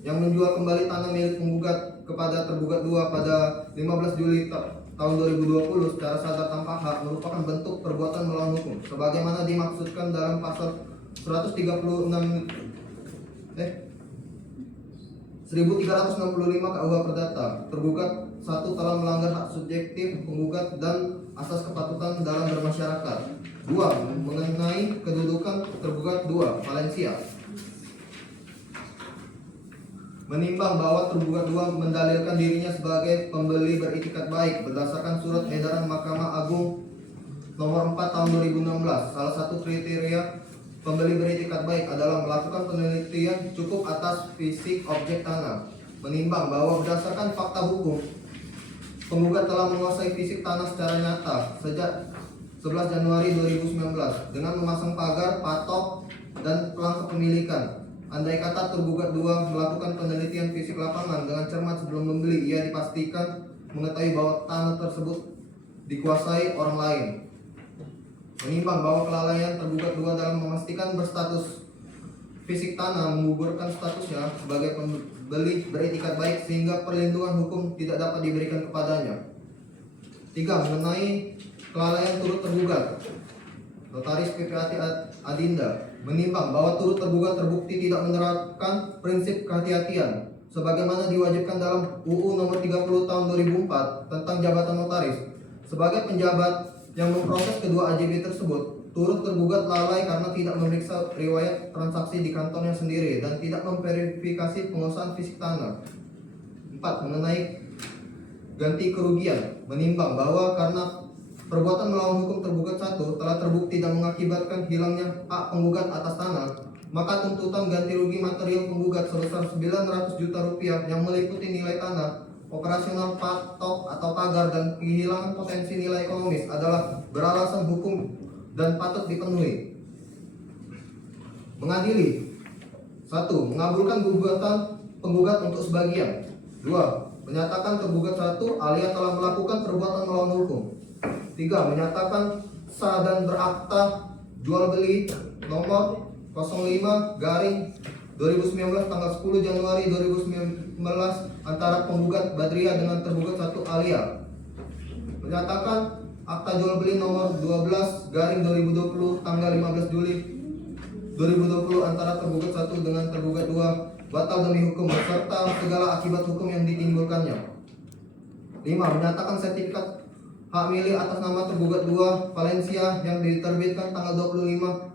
yang menjual kembali tanah milik penggugat kepada tergugat 2 pada 15 Juli tahun 2020 secara sadar tanpa hak merupakan bentuk perbuatan melawan hukum sebagaimana dimaksudkan dalam pasal 1365 KUH Perdata. Tergugat 1 telah melanggar hak subjektif penggugat dan asas kepatutan dalam bermasyarakat. 2. Mengenai kedudukan tergugat 2 Valencia, menimbang bahwa tergugat 2 mendalilkan dirinya sebagai pembeli beritikat baik berdasarkan surat edaran Mahkamah Agung nomor 4 tahun 2016. Salah satu kriteria pembeli beritikat baik adalah melakukan penelitian cukup atas fisik objek tanah. Menimbang bahwa berdasarkan fakta hukum, penggugat telah menguasai fisik tanah secara nyata sejak 11 Januari 2019 dengan memasang pagar, patok, dan pelang kepemilikan. Andai kata tergugat 2 melakukan penelitian fisik lapangan dengan cermat sebelum membeli, ia dipastikan mengetahui bahwa tanah tersebut dikuasai orang lain. Menimbang bahwa kelalaian tergugat 2 dalam memastikan berstatus fisik tanah menggugurkan statusnya sebagai pembeli beretikat baik sehingga perlindungan hukum tidak dapat diberikan kepadanya. 3. Mengenai kelalaian turut tergugat, Notaris PPAT Adinda menimbang bahwa turut tergugat terbukti tidak menerapkan prinsip kehati-hatian sebagaimana diwajibkan dalam UU Nomor 30 Tahun 2004 tentang jabatan notaris. Sebagai penjabat yang memproses kedua AJB tersebut, turut tergugat lalai karena tidak memeriksa riwayat transaksi di kantornya sendiri dan tidak memverifikasi penguasaan fisik tanah. 4. Mengenai ganti kerugian, menimbang bahwa karena perbuatan melawan hukum tergugat 1 telah terbukti dan mengakibatkan hilangnya hak penggugat atas tanah, maka tuntutan ganti rugi material penggugat sebesar 900 juta rupiah yang meliputi nilai tanah, operasional patok atau pagar, dan kehilangan potensi nilai ekonomis adalah beralasan hukum dan patut dipenuhi. Mengadili 1. Mengabulkan gugatan penggugat untuk sebagian. 2. Menyatakan tergugat 1 alias telah melakukan perbuatan melawan hukum. 3. Menyatakan sah dan berakta jual beli nomor 05/2019 tanggal 10 Januari 2019 antara penggugat Badriah dengan tergugat 1 alia. Menyatakan akta jual beli nomor 12/2020 tanggal 15 Juli 2020 antara tergugat 1 dengan tergugat 2 batal demi hukum beserta segala akibat hukum yang ditimbulkannya. 5. Menyatakan sertifikat hak milik atas nama tergugat 2 Valencia yang diterbitkan tanggal 25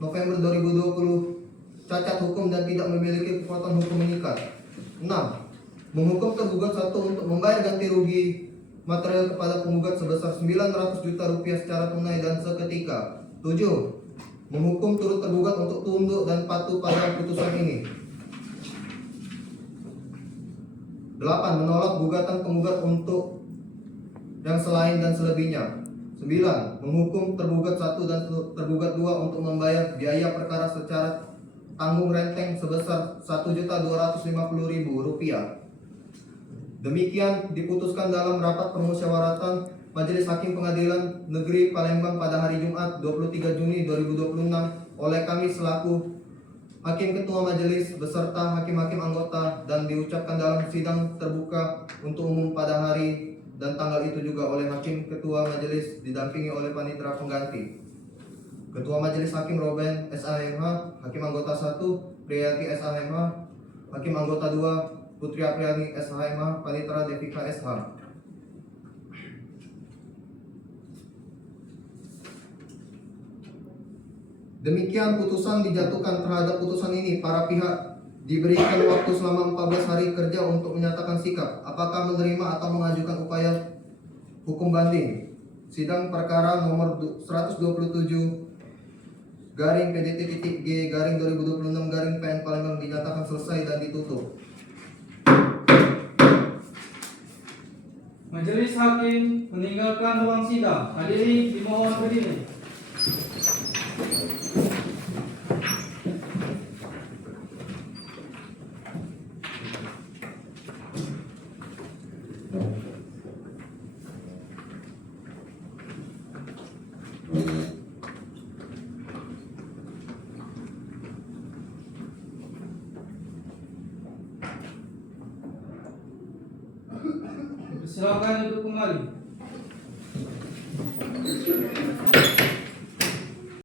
November 2020 cacat hukum dan tidak memiliki kekuatan hukum mengikat. 6. Menghukum tergugat 1 untuk membayar ganti rugi material kepada penggugat sebesar 900 juta rupiah secara tunai dan seketika. 7. Menghukum turut tergugat untuk tunduk dan patuh pada putusan ini. 8. Menolak gugatan penggugat untuk yang selain dan selebihnya. 9. Menghukum tergugat 1 dan tergugat 2 untuk membayar biaya perkara secara tanggung renteng sebesar Rp1.250.000. Demikian diputuskan dalam rapat permusyawaratan Majelis Hakim Pengadilan Negeri Palembang pada hari Jumat 23 Juni 2026 oleh kami selaku Hakim Ketua Majelis beserta hakim-hakim anggota dan diucapkan dalam sidang terbuka untuk umum pada hari dan tanggal itu juga oleh Hakim Ketua Majelis didampingi oleh panitera pengganti. Ketua Majelis Hakim Roben SAMH, Hakim Anggota 1 Priyati SAMH, Hakim Anggota 2 Putri Apriani SHMH, panitera Devika SH. Demikian putusan dijatuhkan. Terhadap putusan ini para pihak diberikan waktu selama 14 hari kerja untuk menyatakan sikap apakah menerima atau mengajukan upaya hukum banding. Sidang perkara nomor 127/PDT.G/2026 Palembang dinyatakan selesai dan ditutup. Majelis Hakim meninggalkan ruang sidang. Hadirin dimohon berdiri. Silakan duduk kembali.